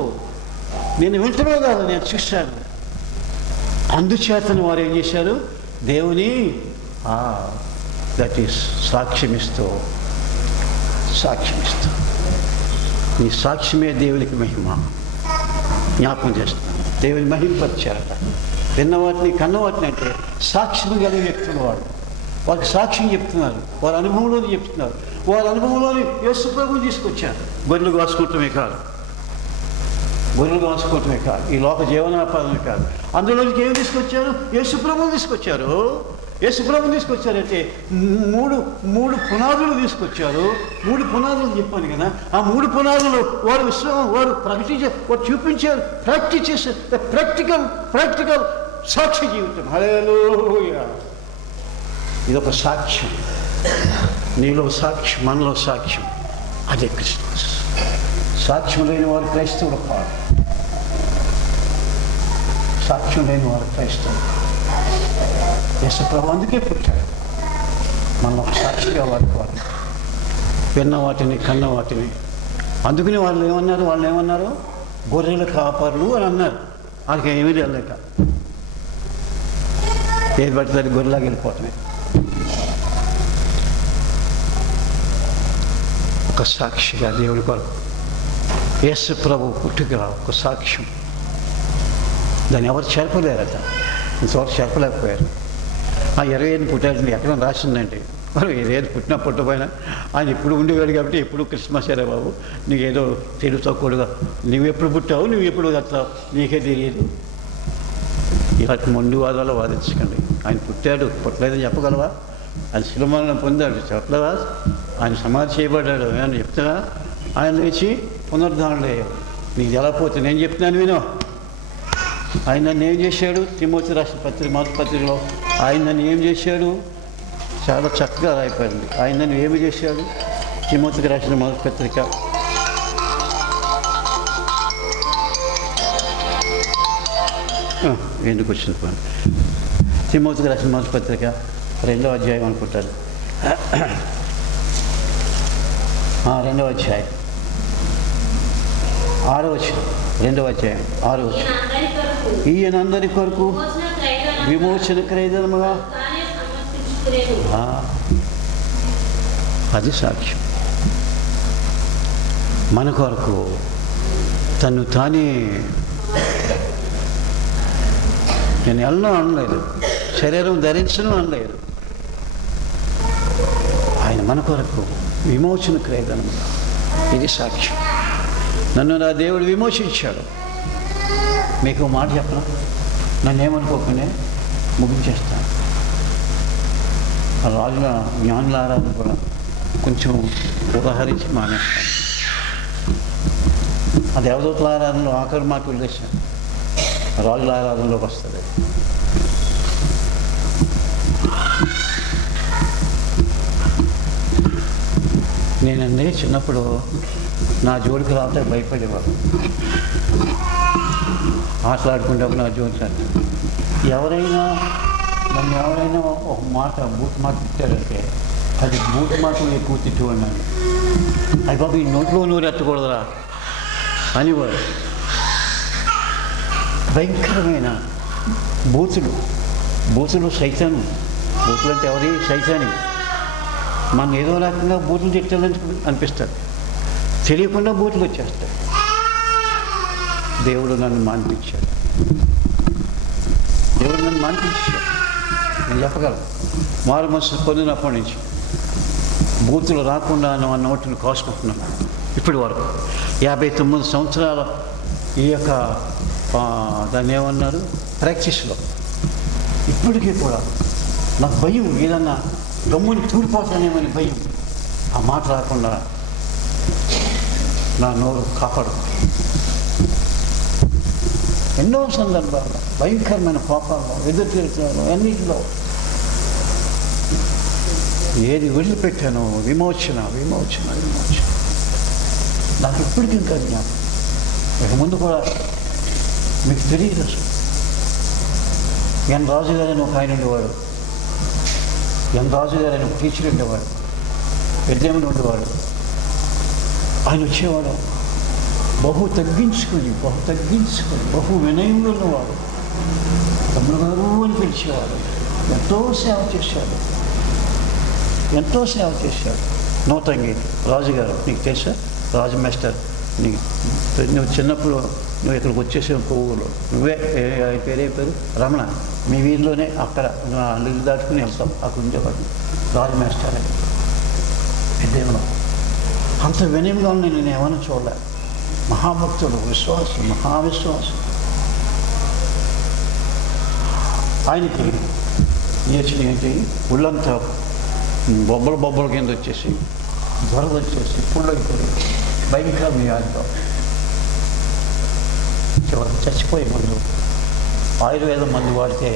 నేను వింటమే కాదు, నేను చూశాను. అందుచేతను వారు ఏం చేశారు? దేవుని దట్ ఈస్ సాక్ష్యమిస్తూ నీ సాక్ష్యమే దేవునికి మహిమ. జ్ఞాపకం చేస్తున్నాను, దేవుని మహిమపరిచారట. విన్నవాటిని కన్నవాటిని అంటే సాక్ష్యం కలిగిన వ్యక్తులు వాళ్ళకి సాక్ష్యం చెప్తున్నారు, వారి అనుభవంలోని చెప్తున్నారు. వారి అనుభవంలోని యేసు ప్రభువుని తీసుకొచ్చారు. గొర్రెలు కాసుకోవటమే కాదు, ఈ లోక జీవనాపాదమే కాదు, అందులోనికి ఏమి తీసుకొచ్చారు? యేసు ప్రభువుని తీసుకొచ్చారు. యేసు ప్రభువుని తీసుకొచ్చారంటే మూడు పునాదులు తీసుకొచ్చారు. 3 పునాదులు చెప్పాను కదా, ఆ 3 పునాదులు వారు ప్రకటించారు, వారు చూపించారు, ప్రాక్టీస్ చేశారు. ప్రాక్టికల్ సాక్షి జీవితం. హల్లెలూయా! ఇదొక సాక్ష్యం. నీలో సాక్ష్యం, మనలో సాక్ష్యం. అదే క్రిస్మస్. సాక్ష్యం లేని వారు క్రైస్తవులు కాదు. సాక్ష్యం లేని వారు క్రైస్తవులు. యేసు ప్రభువు అందుకే పుట్టాడు, మనం ఒక సాక్షిగా వాడుకోవాలి. విన్న వాటిని కన్న వాటిని. అందుకని వాళ్ళు ఏమన్నారు? గొర్రెల కాపర్లు అని అన్నారు. వాళ్ళకి ఏమీ లేక ఏది పడితే అది గొర్రెలాగా వెళ్ళిపోతున్నాయి. ఒక సాక్షిగా దేవుడి కొరకు యేసు ప్రభు పుట్టుక ఒక సాక్ష్యం. దాన్ని ఎవరు చేర్పలేరట, ఇంతవరకు చేర్పలేకపోయారు. 25 పుట్టాడు ఎక్కడ రాసిందండి. మరి 25 పుట్టినా పుట్టపోయినా ఆయన ఇప్పుడు ఉండేవాడు కాబట్టి ఎప్పుడు క్రిస్మస్ అరే బాబు, నీకేదో తెలుగు తక్కువగా, నువ్వు ఎప్పుడు పుట్టావు, నువ్వు ఎప్పుడు వస్తావు, నీకే తెలియదు. ఇలాంటి మొండి వాదాలు వాదించకండి. ఆయన పుట్టాడు, పుట్టలేదని చెప్పగలవా? ఆయన శిలుమరణం పొందాడు, చెప్పలేవా? ఆయన సమాధి చేయబడ్డాడు, ఏమన్నా చెప్తున్నా? ఆయన లేచి పునరుద్ధరణ అయ్యాడు. నీకు ఎలా పోతే నేను చెప్తున్నాను వినో. ఆయన నన్ను ఏం చేశాడు? తిమోతి రాసిన మొదటి పత్రికలో ఆయన నన్ను ఏం చేశాడు? చాలా చక్కగా రాయిపోయింది. ఆయన నన్ను ఏమి చేశాడు? తిమోతికి రాసిన మొదటి పత్రిక ఎందుకు వచ్చింది పని? తిమోతికి రాసిన మొదటి పత్రిక 2వ అధ్యాయం అనుకుంటాను. 2వ అధ్యాయం 6వ వచనం. 2వ అధ్యాయం 6వ వచనం. ఈయన అందరి కొరకు విమోచన క్రయధనముగా. అది సాక్ష్యం. మన కొరకు తను తానే, నేను ఎన్నో అనలేదు, శరీరం ధరించను అనలేదు. ఆయన మన కొరకు విమోచన క్రయధనముగా. ఇది సాక్ష్యం. నన్ను నా దేవుడు విమోచించాడు. మీకు మాట చెప్పను, నన్ను ఏమనుకోకుండా ముగించేస్తాను. రాజుల జ్ఞానుల ఆరాధన కూడా కొంచెం ఉదాహరించి మానేస్తాను. ఆ దేవదూతల ఆరాధనలో ఆఖరి మాట వదిలేశాను, రాజుల ఆరాధనలోకి వస్తుంది. నేనండి చిన్నప్పుడు నా జోడికి రాతే భయపడేవాడు. ఆటలాడుకుంటప్పుడు నా జోడి ఎవరైనా ఒక మాట బూట్ మాట తిట్టారంటే అది బూట్ మాట ఎక్కువ తిట్టుకున్నాను. అది బాబు ఈ నోట్లో నూరు ఎత్తకూడదురా అనేవాడు. భయంకరమైన బూతులు సైతాను. బూతులు అంటే ఎవరి సైతాని. మనం ఏదో రకంగా బూతులు తిట్టాలని అనిపిస్తుంది, తెలియకుండా బూతులు వచ్చేస్తాయి. దేవుడు నన్ను మాన్పించాడు. నేను చెప్పగలను. మారు మనసు పొందినప్పటి నుంచి బూతులు రాకుండా మన నోటిని కాసుకుంటున్నాను. ఇప్పటి వరకు 59 సంవత్సరాల ఈ యొక్క దాన్ని ఏమన్నారు ప్రాక్టీస్లో ఇప్పటికీ కూడా నాకు భయం, ఏదన్నా గమ్ముని తూడిపోతానేమని భయం. ఆ మాట రాకుండా నా నోరు కాపాడు. ఎన్నో సందర్భాల్లో భయంకరమైన కోపాల్లో, ఎదురుతిరుగుతాలో, అన్నింటిలో ఏది వదిలిపెట్టానో విమోచన. నాకు ఇప్పటికీ ఇంకా జ్ఞాపకం. ఇక ముందు కూడా మీకు తెలియదు అసలు. ఎన్ రాజు గారని ఒక ఆయన ఉండేవాడు. ఎన్ రాజు గారని ఒక టీచర్ ఉండేవాడు. పెద్దేమని ఉండేవాడు. ఆయన వచ్చేవాడు బహు తగ్గించుకొని బహు వినయంలో ఉన్నవాడు. తమ్ముడు గారు అని పిలిచేవాడు. ఎంతో సేవ చేశాడు. నూతంగి రాజుగారు, నీకు తెలుసా? రాజు మాస్టర్, నువ్వు చిన్నప్పుడు నువ్వు ఇక్కడికి వచ్చేసావు కొవ్వూరులో. నువ్వే పేరే పేరు రమణ. మీ వీధిలోనే అక్కడ ఇల్లు దాటుకుని వెళ్తాం. అక్కడ ఉండేవాడు రాజు మాస్టర్ అని. పెద్దేమో అంత వినయంగా నేను ఏమైనా చూడలే. మహాభక్తుడు, మహావిశ్వాసం. ఆయనకి నేర్చిన ఏంటి, ఒళ్ళంతా బొబ్బల కింద వచ్చేసి జ్వరం వచ్చేసి పుల్లైపోయి భయంకర వ్యాధితో చివరికి చచ్చిపోయే ముందు ఆయుర్వేదం మందు వాడితే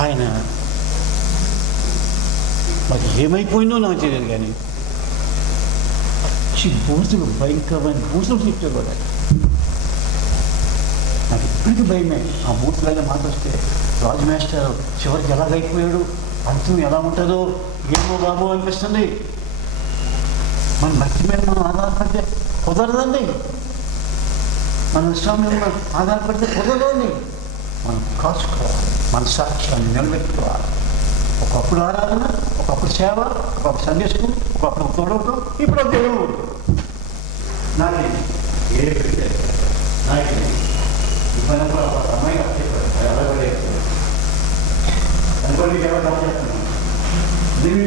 ఆయన మరి ఏమైపోయిందో నాకు తెలియదు, కానీ బూతులు, భయంకరమైన బూతులు తిట్టేవాడు. నాకు ఇప్పటికీ భయమే. ఆ బూతులైన మాట వస్తే రాజు మాస్టర్ చివరికి ఎలాగైపోయాడు, అంతం ఎలా ఉంటుందో ఏమో బాబు అనిపిస్తుంది. మన భక్తి మీద మనం ఆధారపడితే కుదరదండి. మన విశ్వాసం మీద ఆధారపడితే కుదరదండి. మనం కాచుకోవాలి, మన సాక్ష్యాన్ని నిలబెట్టుకోవాలి. ఒకప్పుడు ఆరాధన, ఒకప్పుడు సేవ, ఒకప్పుడు సందేశం, ఒకప్పుడు తోడవటం, ఇప్పుడు దేవుడు నాకే ఏ నాకే ఇబ్బంది కూడా అమ్మాయి ఎలాగడే అనుకోండి. ఎవరు చేస్తున్నాను దీని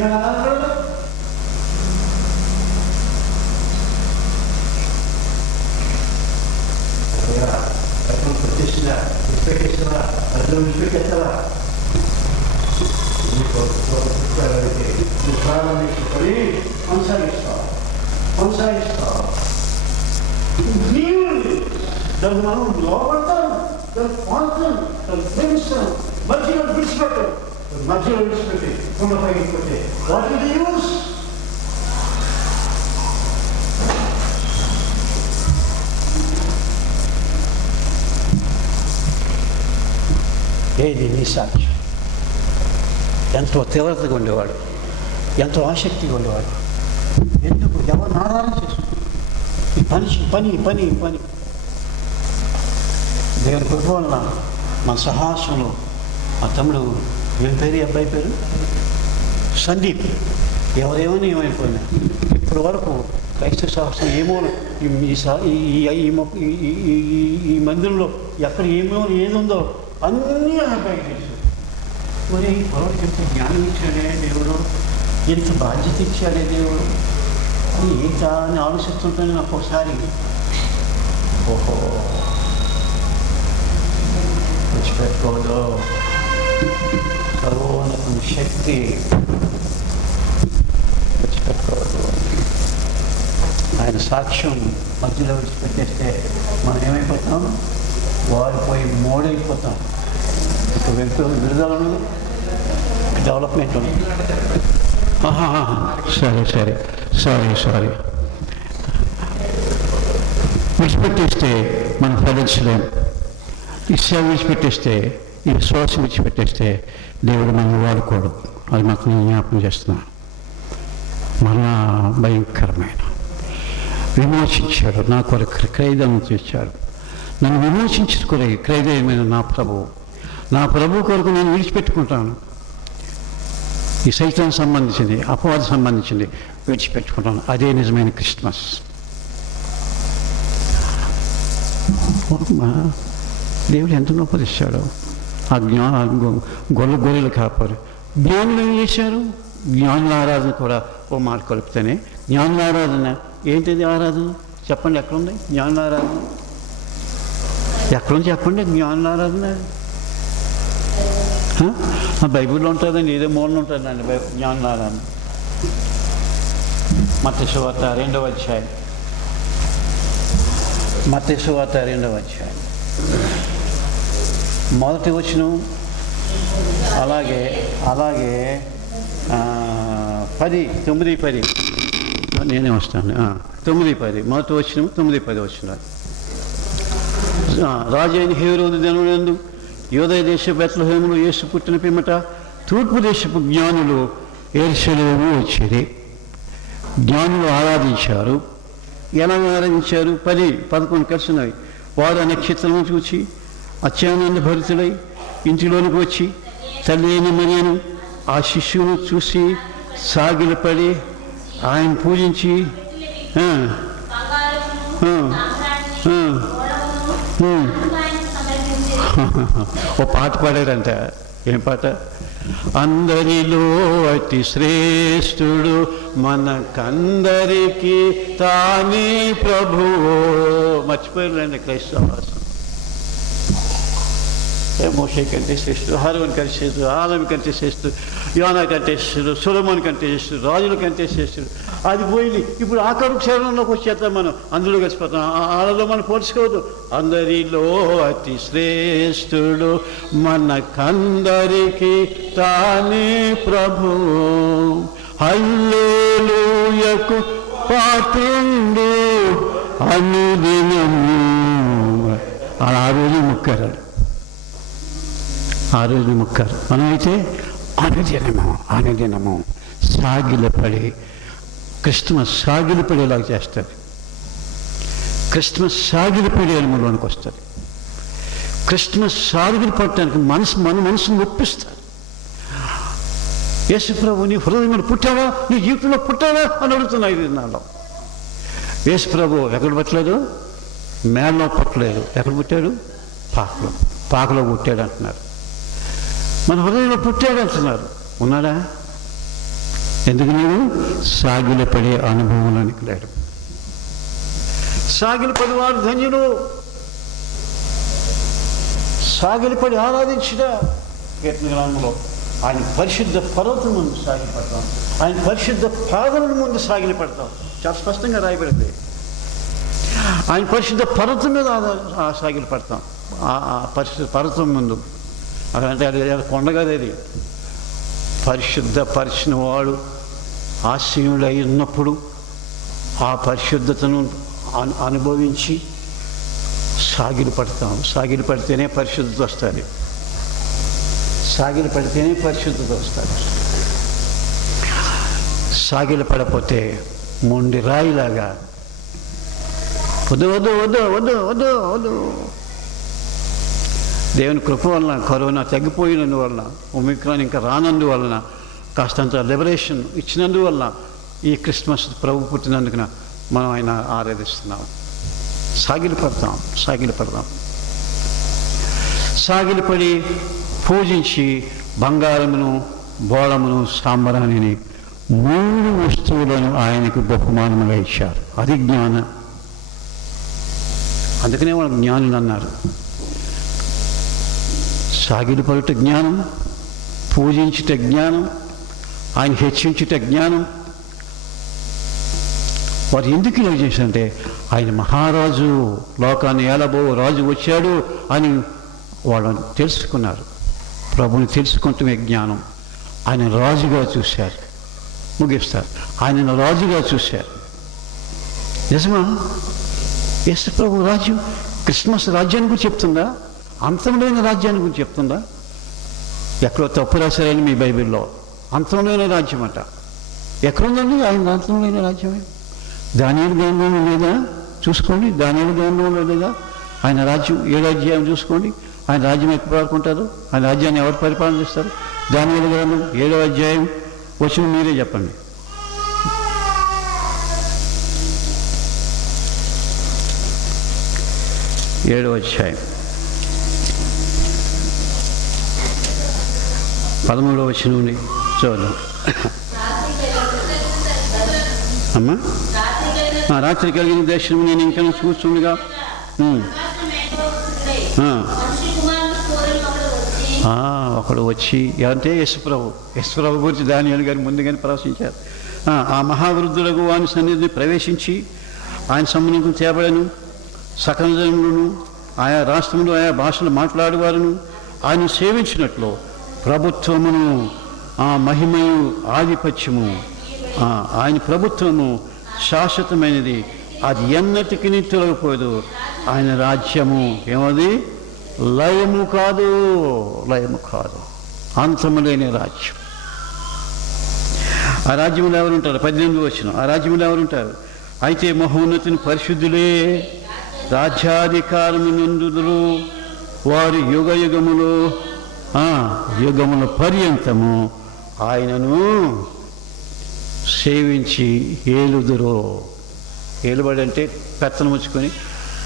ప్రతిష్ట విడిపెట్టేస్తారా, అర్థం విడిపెట్టేస్తారా? ప్రారంభించుకొని కొనసాగిస్తావు. దాన్ని మనం లోపడతాం, దాన్ని పాల్తాం, దాన్ని ప్రేమిస్తాం. మధ్యలో విడిచిపెట్టి కొండ పైకి కొట్టే వాటి యూస్. ఏది నీ సాక్ష్యం? ఎంతో తీవ్రతగా ఉండేవాడు, ఎంతో ఆసక్తిగా ఉండేవాడు. ఎందుకు ఎవరిని ఆధారం చేసుకుంటాడు? ఈ పని దేవుని కృప వలన మన సహాసంలో మా తమ్ముడు ఏం పేరు, అబ్బాయి పేరు సందీప్, ఎవరేమని ఏమైపోయినా ఇప్పటి వరకు క్రైస్తవ సాహసం ఏమో ఈ మందిరంలో ఎక్కడ ఏదుందో అన్నీ అబ్బాయికి తెలుసు. మరి పొరవకి ఎంత జ్ఞానం ఇచ్చాడే దేవుడు, ఎంత బాధ్యత ఇచ్చాడే దేవుడు అని ఏంటా అని ఆలోచిస్తుంటాను. నాకు ఒకసారి ఓహో విడిచిపెట్టుకోదు సర్వోన్నత శక్తి, విడిచిపెట్టుకోవద్దు. ఆయన సాక్ష్యం మధ్యలో విడిచిపెట్టేస్తే మనం ఏమైపోతాం? వాడిపోయి మోడైపోతాం. ఇప్పుడు విడుదల ఉండదు, డెవలప్మెంట్ ఉంది. సరే సారీ విడిచిపెట్టేస్తే మనం ఫలించలేము. ఈ సేవ విడిచిపెట్టేస్తే, ఈ విశ్వాసం విడిచిపెట్టేస్తే దేవుడు మనం వాడుకోడు. అది మాకు నేను జ్ఞాపకం చేస్తున్నాను. మన భయంకరమైన విమోచించాడు, నా కొరకు క్రయదనం తెచ్చాడు. నన్ను విమోచించిన కొరకు క్రయదయమైన నా ప్రభు కొరకు నేను విడిచిపెట్టుకుంటాను. ఈ సైతానికి సంబంధించింది, అపవాదం సంబంధించింది విడిచిపెట్టుకుంటాను. అదే నిజమైన క్రిస్మస్. దేవుడు ఎంత గొప్పదిస్తాడు. ఆ గొర్రెలు కాపారు. జ్ఞానులు ఏం చేశారు? జ్ఞానుల ఆరాధన కూడా ఓ మాట కలుపుతానే. జ్ఞానుల ఆరాధన ఏంటిది? ఆరాధన చెప్పండి, ఎక్కడుంది జ్ఞానుల ఆరాధన? ఎక్కడుంది చెప్పండి జ్ఞానుల ఆరాధన. బైబిల్లో ఉంటుందండి, ఏదో మూలన ఉంటుందండి జ్ఞానుల ఆరాధన. మత్తయి సువార్త 2వ అధ్యాయం. మత్తయి సువార్త 2వ అధ్యాయం మొదటి వచనం, అలాగే 9-10 నేనే వస్తాను. 9-10 మొదటి వచనం, 9-10 వచనాలు. రాజైన హేరోదు దినములందు యూదయ దేశ బెత్లెహేములో యేసు పుట్టిన పిమ్మట తూర్పు దేశపు జ్ఞానులు యెరూషలేము వచ్చిరి. జ్ఞానులు ఆరాధించారు. ఎలా ఆరాధించారు? 10-11 కలిసినవి. వారు ఆ నక్షత్రం చూచి అత్యానంద భరితులై ఇంటిలోనికి వచ్చి తల్లి అయిన మరియను ఆ శిష్యును చూసి సాగిలపడి ఆయన పూజించి ఓ పాట పాడారంట. ఏం పాట? అందరిలో అతి శ్రేష్ఠుడు మనకందరికీ తానే ప్రభువో. మర్చిపోయారులేండి క్రైస్తవాసం. మోషే కంటే శ్రేష్ఠుడు, హారూన్ కంటే శ్రేష్ఠుడు, ఆదము కంటే శ్రేష్ఠుడు, యోనా కంటే శ్రేష్ఠుడు, సొలొమోను కంటే శ్రేష్ఠుడు, రాజుల కంటే శ్రేష్ఠుడు. అది పోయింది. ఇప్పుడు ఆఖరు క్షరణంలోకి వచ్చేస్తాం మనం, అందులో కలిసిపోతాం. వాళ్ళలో మనం పోల్చుకోవద్దు. అందరిలో అతి శ్రేష్ఠుడు మనకందరికీ తానే ప్రభువు. హల్లెలూయకు పాత్రుండు అనుదినము. ఆ రోజు మొక్కారు, ఆ రోజు మొక్కారు. మనమైతే అనుదినము సాగిలపడి క్రిస్మస్ సాగిలపడేలాగా చేస్తుంది. క్రిస్మస్ సాగిలపడే అనుభవంలోనికి వస్తుంది. క్రిస్మస్ సాగిలి పడటానికి మన మనసును ఒప్పిస్తారు. యేసు ప్రభు నీ హృదయంలో పుట్టావా, నీ జీవితంలో పుట్టావా అని అడుగుతున్నాయి ఈ దినాల్లో. యేసు ప్రభు ఎక్కడ పుట్టలేదు? మేడలో పుట్టలేదు. ఎక్కడ పుట్టాడు? పాకలో పుట్టాడు అంటున్నారు. మన హృదయంలో పుట్టాడు అంటున్నారు. ఉన్నాడా? ఎందుకు నీవు సాగిలపడే అనుభవంలోనికి లేడు. సాగిలపడి వారు ధన్యులు. సాగిలపడి ఆరాధించిన కీర్తన గ్రంథంలో ఆయన పరిశుద్ధ పర్వతం ముందు సాగిపడతాం, ఆయన పరిశుద్ధ పాదముల ముందు సాగిలపడతాం. చాలా స్పష్టంగా రాయబడింది. ఆయన పరిశుద్ధ పర్వతం మీద సాగిలపడతాం. ఆ పరిశుద్ధ పర్వతం ముందు. అక్కడంటే అది కొండగదేది. పరిశుద్ధపరిచిన వాడు ఆశీనుడై ఉన్నప్పుడు ఆ పరిశుద్ధతను అనుభవించి సాగిలపడతాం. సాగిలపడితేనే పరిశుద్ధత వస్తుంది. సాగిలపడితేనే పరిశుద్ధత వస్తుంది. సాగిలపడపోతే మొండి రాయిలాగా వద్దు వద్దు వద్దు వద్దు వద్దు వద్దు. దేవుని కృప వలన కరోనా తగ్గిపోయినందువలన, ఒమిక్రాన్ ఇంకా రానందువలన, కాస్తంత లిబరేషన్ ఇచ్చినందువలన ఈ క్రిస్మస్ ప్రభు పుట్టినందుకున మనం ఆయన ఆరాధిస్తున్నాం. సాగిలపడతాం. సాగిలపడి పూజించి బంగారమును, బోళమును, సాంబ్రాణిని 3 వస్తువులను ఆయనకు బహుమానముగా ఇచ్చారు. అది జ్ఞానం. అందుకనే వాళ్ళు జ్ఞానులు అన్నారు. సాగిలపడుట జ్ఞానం, పూజించుట జ్ఞానం, ఆయన హెచ్చించుట జ్ఞానం. వారు ఎందుకు ఇలా చేశారంటే ఆయన మహారాజు, లోకాన్ని ఏలబో రాజు వచ్చాడు అని వాళ్ళని తెలుసుకున్నారు. ప్రభుని తెలుసుకుంటమే జ్ఞానం. ఆయన రాజుగా చూశారు. ముగిస్తారు. ఆయనను రాజుగా చూశారు. నిజమా? యేసు ప్రభు రాజ్యం క్రిస్మస్ రాజ్యాన్ని గురించి చెప్తుందా? అంతంలోని రాజ్యాన్ని గురించి చెప్తుందా? ఎక్కడో తప్పు రాశారని మీ బైబిల్లో. అంతంలోని రాజ్యం అంట. ఎక్కడుందండి ఆయన అంతంలోని రాజ్యమే? దానియేలు గ్రంథంలో లేదా? చూసుకోండి. దానియేలు గ్రంథంలో లేదా ఆయన రాజ్యం? 7వ అధ్యాయం చూసుకోండి. ఆయన రాజ్యం ఎక్కడ పాడుకుంటారు? ఆయన రాజ్యాన్ని ఎవరు పరిపాలన చేస్తారు? దానియేలు గ్రంథం 7వ అధ్యాయం వచనం మీరే చెప్పండి. ఏడవ అధ్యాయం 13వ వచనం నుండి చూద్దాం. అమ్మా, రాత్రి కలిగిన దర్శనం నేను ఇంకా చూస్తుండగా ఒకడు వచ్చి అంటే యేసుప్రభు గురించి దానియేలు గారు ముందుగానే ప్రవచించారు. ఆ మహావృద్ధులకు వాని సన్నిధిని ప్రవేశించి ఆయన సమ్ముఖం తేబడను సకల జనులను ఆయా రాష్ట్రంలో ఆయా భాషలు మాట్లాడేవారును ఆయన సేవించినట్లు ప్రభుత్వమును ఆ మహిమయు ఆధిపత్యము ఆయన ప్రభుత్వము శాశ్వతమైనది, అది ఎన్నటికి తొలగిపోదు. ఆయన రాజ్యము ఏమది? లయము కాదు, లయము కాదు, అంతము లేని రాజ్యం. ఆ రాజ్యంలో ఎవరుంటారు? 18వ వచనం. ఆ రాజ్యంలో ఎవరుంటారు? అయితే మహోన్నతుని పరిశుద్ధులే రాజ్యాధికారము నందుదురు, వారి యుగ యుగములు యుగముల పర్యంతము ఆయనను సేవించి ఏలుదురు. ఏలుబడి అంటే పెత్తనం ఉంచుకొని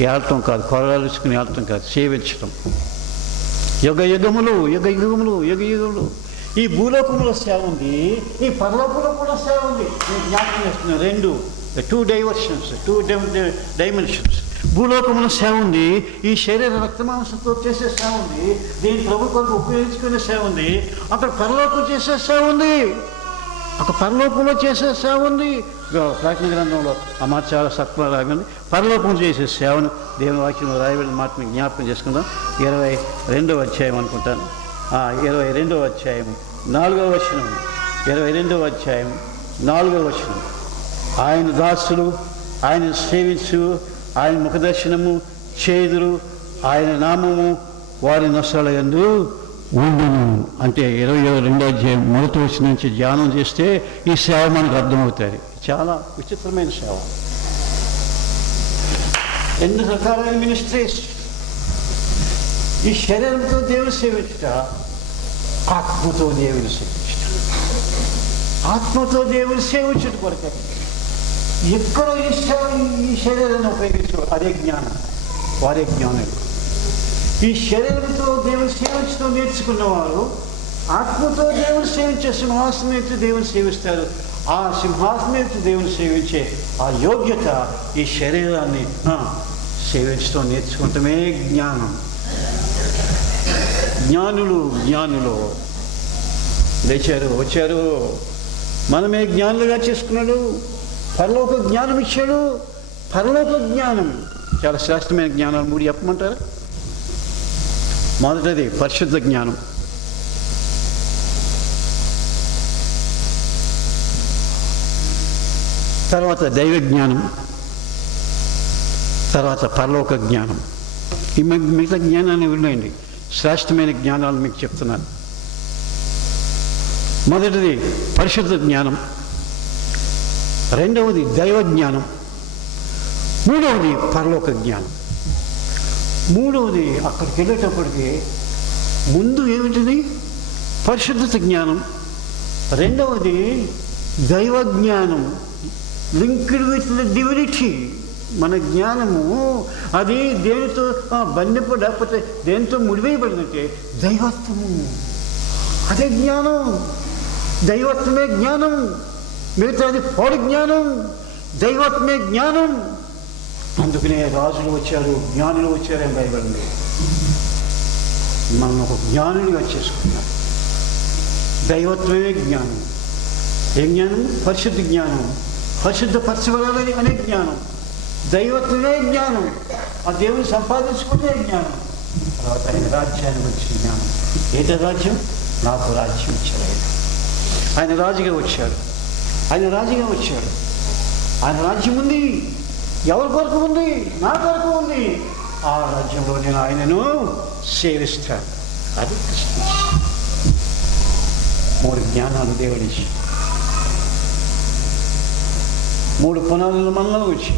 ఏలటం కాదు, కొరడాలు ఉంచుకొని ఏలటం కాదు, సేవించటం. యుగ యుగములు, యుగ యుగములు, యుగ యుగములు. ఈ భూలోకంలో సేవ ఉంది, ఈ పరలోకంలో కూడా సేవ ఉంది. నేను జ్ఞాపకం చేస్తున్నాను. Two dimensions. భూలోకంలో సేవ ఉంది, ఈ శరీర రక్తమాంసంతో చేసే సేవ ఉంది, దీని ప్రభు కొరకు ఉపయోగించుకునే సేవ ఉంది. అక్కడ పరలోకం చేసే సేవ ఉంది, అక్కడ పరలోకంలో చేసే సేవ ఉంది. ప్రకటన గ్రంథంలో ఆ మాట చాలా సత్వ రాయబడింది. పరలోకం చేసే సేవను దేవుని వాక్యంలో రాయబడిన మాట మీకు జ్ఞాపకం చేసుకుందాం. 22వ అధ్యాయం అనుకుంటాను. 22వ అధ్యాయం 4వ వచనం. 22వ అధ్యాయం 4వ వచనం. ఆయన దాసులు ఆయన సేవించు, ఆయన ముఖదర్శనము చేదురు, ఆయన నామము వారి నొసల యందు ఉండును. అంటే 22వ అధ్యాయం 1వ వచనం నుంచి ధ్యానం చేస్తే ఈ సేవ మనకు అర్థమవుతుంది. చాలా విచిత్రమైన సేవ. ఎన్ని రకాలైన మినిస్ట్రీస్. ఈ శరీరంతో దేవుని సేవించుట, ఆత్మతో దేవుని సేవించుట. ఆత్మతో దేవుని సేవించుట కొరకే ఎక్కడ ఈ శరీరాన్ని ఉపయోగించు, అదే జ్ఞానం, వారే జ్ఞానం. ఈ శరీరంతో దేవుని సేవించడం నేర్చుకున్నవారు ఆత్మతో దేవుని సేవించే సింహాసనం ఎత్తి దేవుని సేవిస్తారు. ఆ సింహాసనం ఎత్తి దేవుని సేవించే ఆ యోగ్యత ఈ శరీరాన్ని సేవించడం నేర్చుకుంటమే జ్ఞానం. జ్ఞానులు లేచారు, వచ్చారు. మనమే జ్ఞానులుగా చేసుకున్నాడు. పరలోక జ్ఞానం ఇచ్చాడు. పరలోక జ్ఞానం చాలా శ్రేష్టమైన జ్ఞానాలు 3 చెప్పమంటారా? మొదటిది పరిశుద్ధ జ్ఞానం. తర్వాత దైవ జ్ఞానం, తర్వాత పరలోక జ్ఞానం. ఈ మిగతా జ్ఞానాన్ని ఉన్నాయండి. శ్రేష్టమైన జ్ఞానాలు మీకు చెప్తున్నాను. మొదటిది పరిశుద్ధ జ్ఞానం, రెండవది దైవ జ్ఞానం, మూడవది పరలోక జ్ఞానం. మూడవది అక్కడికి వెళ్ళేటప్పటికి ముందు ఏమిటిది? పరిశుద్ధత జ్ఞానం. రెండవది దైవ జ్ఞానం, లింక్డ్ విత్ ద డివినిటీ. మన జ్ఞానము అది దేనితో బంధింపు లేకపోతే దేనితో ముడివేయబడినట్టే దైవత్వము. అదే జ్ఞానం, దైవత్వమే జ్ఞానం. మిగతాది పౌడి జ్ఞానం, దైవత్వమే జ్ఞానం. అందుకనే రాజులు వచ్చారు, జ్ఞానులు వచ్చారని భయపడింది. మనం ఒక జ్ఞానులుగా చేసుకున్నారు. దైవత్వమే జ్ఞానం. ఏ జ్ఞానం? పరిశుద్ధ జ్ఞానం. పరిశుద్ధపరచబడాలని అనే జ్ఞానం. దైవత్వమే జ్ఞానం. ఆ దేవుని సంపాదించుకునే జ్ఞానం. తర్వాత ఆయన రాజ్యాన్ని వచ్చిన జ్ఞానం. ఏదో రాజ్యం? నాకు రాజ్యం ఇచ్చారు. ఆయన రాజుగా వచ్చాడు. ఆయన రాజుగా వచ్చాడు. ఆయన రాజ్యం ఉంది. ఎవరి కొరకు ఉంది? నా కొరకు ఉంది. ఆ రాజ్యంలో నేను ఆయనను సేవిస్తాను. అది క్రిస్మస్. 3 జ్ఞానాలు దేవుడిచ్చి, 3 పునాదులు మనలో వచ్చి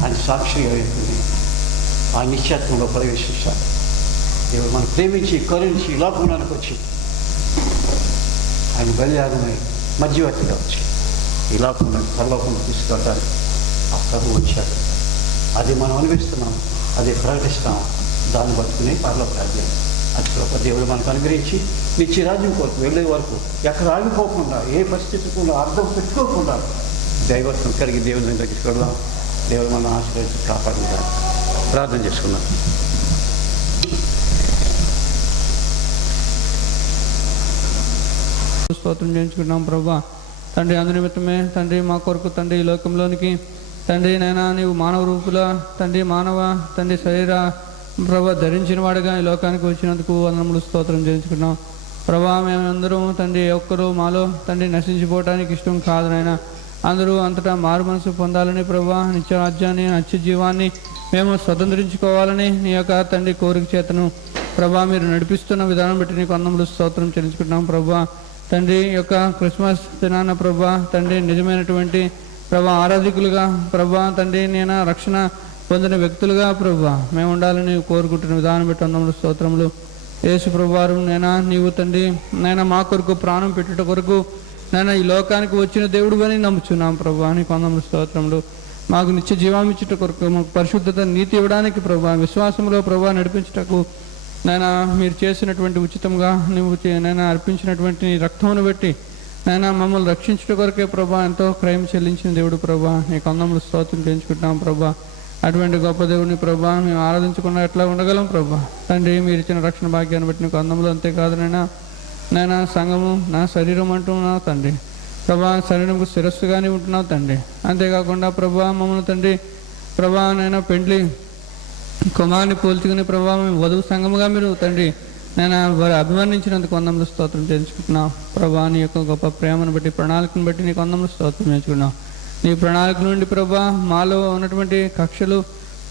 ఆయన సాక్షిగా అయిపోయింది. ఆ నిత్యత్వంలో ప్రవేశించాలి. దేవుడు మనం ప్రేమించి కరుణించి ఈ లోకంలోనికి వచ్చి ఆయన బలియాగమై మధ్యవర్తిగా వచ్చి ఈ లోకంలో పరలోకంలో తీసుకెళ్ళడానికి ఆ ప్రభు వచ్చాడు. అది మనం అనుభవిస్తున్నాం, అది ప్రకటిస్తాం. దాన్ని బతుకుని పరలోక రాజ్యం అది గొప్ప దేవుడు మనకు అనుగ్రహించి నిత్య రాజ్యం కొరకు వెళ్ళే వరకు ఎక్కడ ఆగిపోకుండా, ఏ పరిస్థితిలో అర్థం పెట్టుకోకుండా దైవత్వం కలిగి దేవుని దగ్గరికి వెళ్దాం. దేవుడు మనం ఆశీర్వదించి కాపాడుకుంటాం. ప్రార్థన చేసుకున్నాం. స్తోత్రం చేయించుకున్నాం ప్రభా. తండ్రి, అందు నిమిత్తమే తండ్రి మా కొరకు తండ్రి ఈ లోకంలోనికి తండ్రి నైనా నీవు మానవ రూపుల తండ్రి మానవ తండ్రి శరీర ప్రభా ధరించిన వాడిగా ఈ లోకానికి వచ్చినందుకు వందనములు స్తోత్రం చేయించుకున్నాం ప్రభా. మేమందరం తండ్రి ఒక్కరు మాలో తండ్రి నశించిపోవడానికి ఇష్టం కాదు నాయన. అందరూ అంతటా మారు మనసు పొందాలని ప్రభా, నిత్య రాజ్యాన్ని నిత్య జీవాన్ని మేము స్వతంత్రించుకోవాలని నీ యొక్క తండ్రి కోరిక చేతను ప్రభా మీరు నడిపిస్తున్న విధానం బట్టి నీకు వందనములు స్తోత్రం చెల్లించుకుంటున్నాం ప్రభా. తండ్రి యొక్క క్రిస్మస్ దినాన ప్రభా తండ్రి నిజమైనటువంటి ప్రభా ఆరాధికులుగా ప్రభా తండ్రి నేను రక్షణ పొందిన వ్యక్తులుగా ప్రభా మేము ఉండాలని కోరుకుంటున్న విధానం బట్టి వందనములు స్తోత్రములు. యేసు ప్రభువారు నైనా నీవు తండ్రి నైనా మా కొరకు ప్రాణం పెట్టుట కొరకు నైనా ఈ లోకానికి వచ్చిన దేవుడు అని నమ్ముచున్నాం ప్రభా. నీకు వందనములు స్తోత్రములు. మాకు నిత్య జీవామిచ్చుట కొరకు మాకు పరిశుద్ధత నీతి ఇవ్వడానికి ప్రభా, విశ్వాసంలో ప్రభా నడిపించుటకు నైనా మీరు చేసినటువంటి ఉచితంగా నువ్వు నైనా అర్పించినటువంటి నీ రక్తమును బట్టి నైనా మమ్మల్ని రక్షించుట కొరకే ప్రభా ఎంతో క్రయం చెల్లించిన దేవుడు ప్రభా. నీకు వందనములు స్తోత్రం చేయించుకుంటున్నాం ప్రభా. అటువంటి గొప్ప దేవుడిని ప్రభా మేము ఆరాధించకుండా ఎట్లా ఉండగలం ప్రభా. తండ్రి మీరు ఇచ్చిన రక్షణ భాగ్యాన్ని బట్టి నీకు వందనములు. అంతేకాదు నైనా సంఘము నా శరీరం అంటున్నావు తండ్రి ప్రభా, శరీరంకు శిరస్సుగానే ఉంటున్నావు తండ్రి. అంతేకాకుండా ప్రభా మమ్మల్ని తండ్రి ప్రభా నైనా పెండ్లి కుమారుని పోల్చుకుని ప్రభా మేము వధువు సంఘముగా మీరు తండ్రి నేను వారు అభివర్ణించినందుకు వందనములు స్తోత్రం చేయించుకుంటున్నాం ప్రభా. నీ యొక్క గొప్ప ప్రేమను బట్టి ప్రణాళికను బట్టి నీకు వందనములు స్తోత్రం చేయించుకున్నాం. నీ ప్రణాళిక నుండి ప్రభా మాలో ఉన్నటువంటి కక్షలు,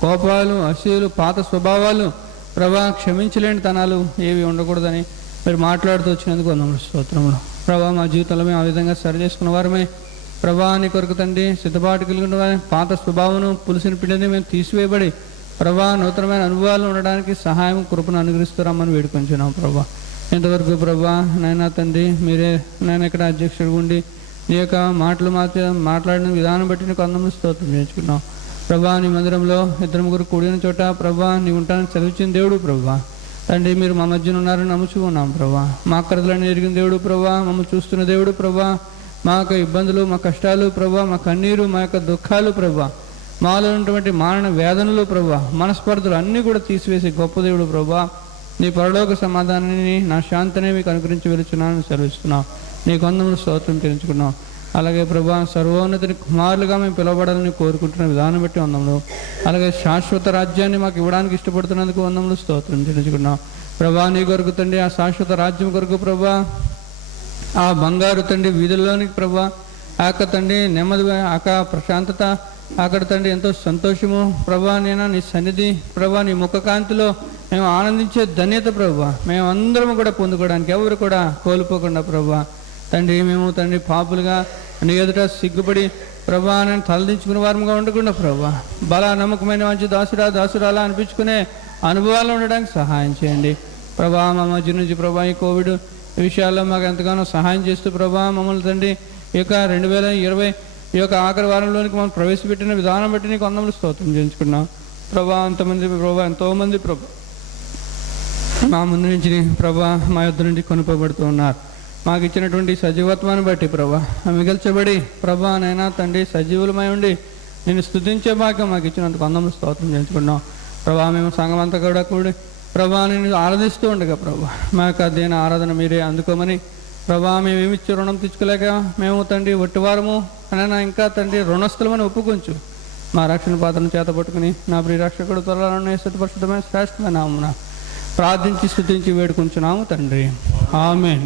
కోపాలు, అసూయలు, పాత స్వభావాలు ప్రభా క్షమించలేని తనాలు ఏవి ఉండకూడదని మీరు మాట్లాడుతూ వచ్చినందుకు వందనములు స్తోత్రములు ప్రభా. మా జీవితంలో మేము ఆ విధంగా సరి చేసుకున్న వారమే ప్రభా. నీ కొరకు తండ్రి సిద్ధపాటు కలిగిన వారి పాత స్వభావము పులిసిన పిండిని మేము తీసివేయబడి ప్రభా నూతనమైన అనుభవాలు ఉండడానికి సహాయం కృపను అనుగ్రహిస్తున్నామని వేడుకొంచున్నాం ప్రభా. ఇంతవరకు ప్రభా నైనా తండ్రి మీరే నేను ఇక్కడ అధ్యక్షుడు ఉండి నీ యొక్క మాటలు మాట్లాడిన విధానం బట్టి నీకు వందనములు స్తోత్రం చేయించుకున్నాం ప్రభా. నీ మందిరంలో 2-3 కూడిన చోట ప్రభా నీ ఉంటానని చదివించిన దేవుడు ప్రభా. తండ్రి మీరు మా మధ్యన ఉన్నారని నమ్ముచుకున్నాం ప్రభా. మా అక్కరలను ఎరిగిన దేవుడు ప్రభా, మమ్మల్ని చూస్తున్న దేవుడు ప్రభా. మా యొక్క ఇబ్బందులు, మా కష్టాలు ప్రభా, మా కన్నీరు, మా యొక్క దుఃఖాలు ప్రభా, మాలో ఉన్నటువంటి మారణ వేదనలు ప్రభా, మనస్పర్ధలు అన్నీ కూడా తీసివేసే గొప్ప దేవుడు ప్రభా. నీ పరలోక సమాధానాన్ని నా శాంతిని మీకు అనుగ్రహించి వెలుచున్నాను సెలవిస్తున్నాం. నీకు వందనములు స్తోత్రం చెల్లించుకున్నాం. అలాగే ప్రభా సర్వోన్నతిని కుమారులుగా మేము పిలవబడాలని కోరుకుంటున్న విధానం బట్టి వందములు. అలాగే శాశ్వత రాజ్యాన్ని మాకు ఇవ్వడానికి ఇష్టపడుతున్నందుకు వందములు స్తోత్రం చెల్లించుకున్నాం ప్రభా. నీ కొరకు తండ్రి ఆ శాశ్వత రాజ్యం కొరకు ప్రభా ఆ బంగారు తండ్రి వీధుల్లోనికి ప్రభా ఆ యొక్క తండ్రి నెమ్మది, ఆ ప్రశాంతత, అక్కడ తండ్రి ఎంతో సంతోషము ప్రభా. నేను నీ సన్నిధి ప్రభా నీ ముఖకాంతిలో మేము ఆనందించే ధన్యత ప్రభా మేము అందరం కూడా పొందుకోవడానికి ఎవరు కూడా కోల్పోకుండా ప్రభా తండ్రి మేము తండ్రి పాపులుగా నీ ఎదుట సిగ్గుపడి ప్రభా నేను తలదించుకునే వారముగా ఉండకుండా ప్రభా బలా నమ్మకమైన మంచి దాసురాలా అనిపించుకునే అనుభవాలు ఉండడానికి సహాయం చేయండి ప్రభా. మా మధ్య నుంచి ప్రభా ఈ కోవిడ్ విషయాల్లో మాకు ఎంతగానో సహాయం చేస్తూ ప్రభా మమ్మల్ని తండ్రి ఈ యొక్క 2020 ఈ యొక్క ఆఖరి వారంలోనికి మనం ప్రవేశపెట్టిన విధానం బట్టి నీకు వందనములు స్తోత్రం చేయించుకున్నాం ప్రభా. అంతమంది ప్రభా ఎంతోమంది ప్రభా మా ముందు నుంచి ప్రభా మా యొద్ద నుండి కొనుక్కోబడుతూ ఉన్నారు. మాకు ఇచ్చినటువంటి సజీవత్వాన్ని బట్టి ప్రభా మిగల్చబడి ప్రభా నైనా తండ్రి సజీవులమై ఉండి నేను స్తుతించే భాగ్యం మాకు ఇచ్చినందుకు వందనములు స్తోత్రం చేయించుకున్నాం ప్రభా. మేము సంఘం అంతా కూడా కూడి ప్రభా నేను ఆరాధిస్తూ ఉండగా ప్రభా మా యొక్క అధ్యయన ఆరాధన మీరే అందుకోమని ప్రభా. మేమేమిచ్చి రుణం తెచ్చుకోలేక మేము తండ్రి ఒట్టివారము అనైనా ఇంకా తండ్రి రుణస్థలమని ఒప్పుకొంచు మా రక్షణ పాత్రను చేత పట్టుకుని నా ప్రియ రక్షకుడు త్వరలో పరిశుద్ధమైన శ్రేష్టమైన నామమున ప్రార్థించి స్తుతించి వేడుకుంటున్నాము తండ్రి. ఆమేన్.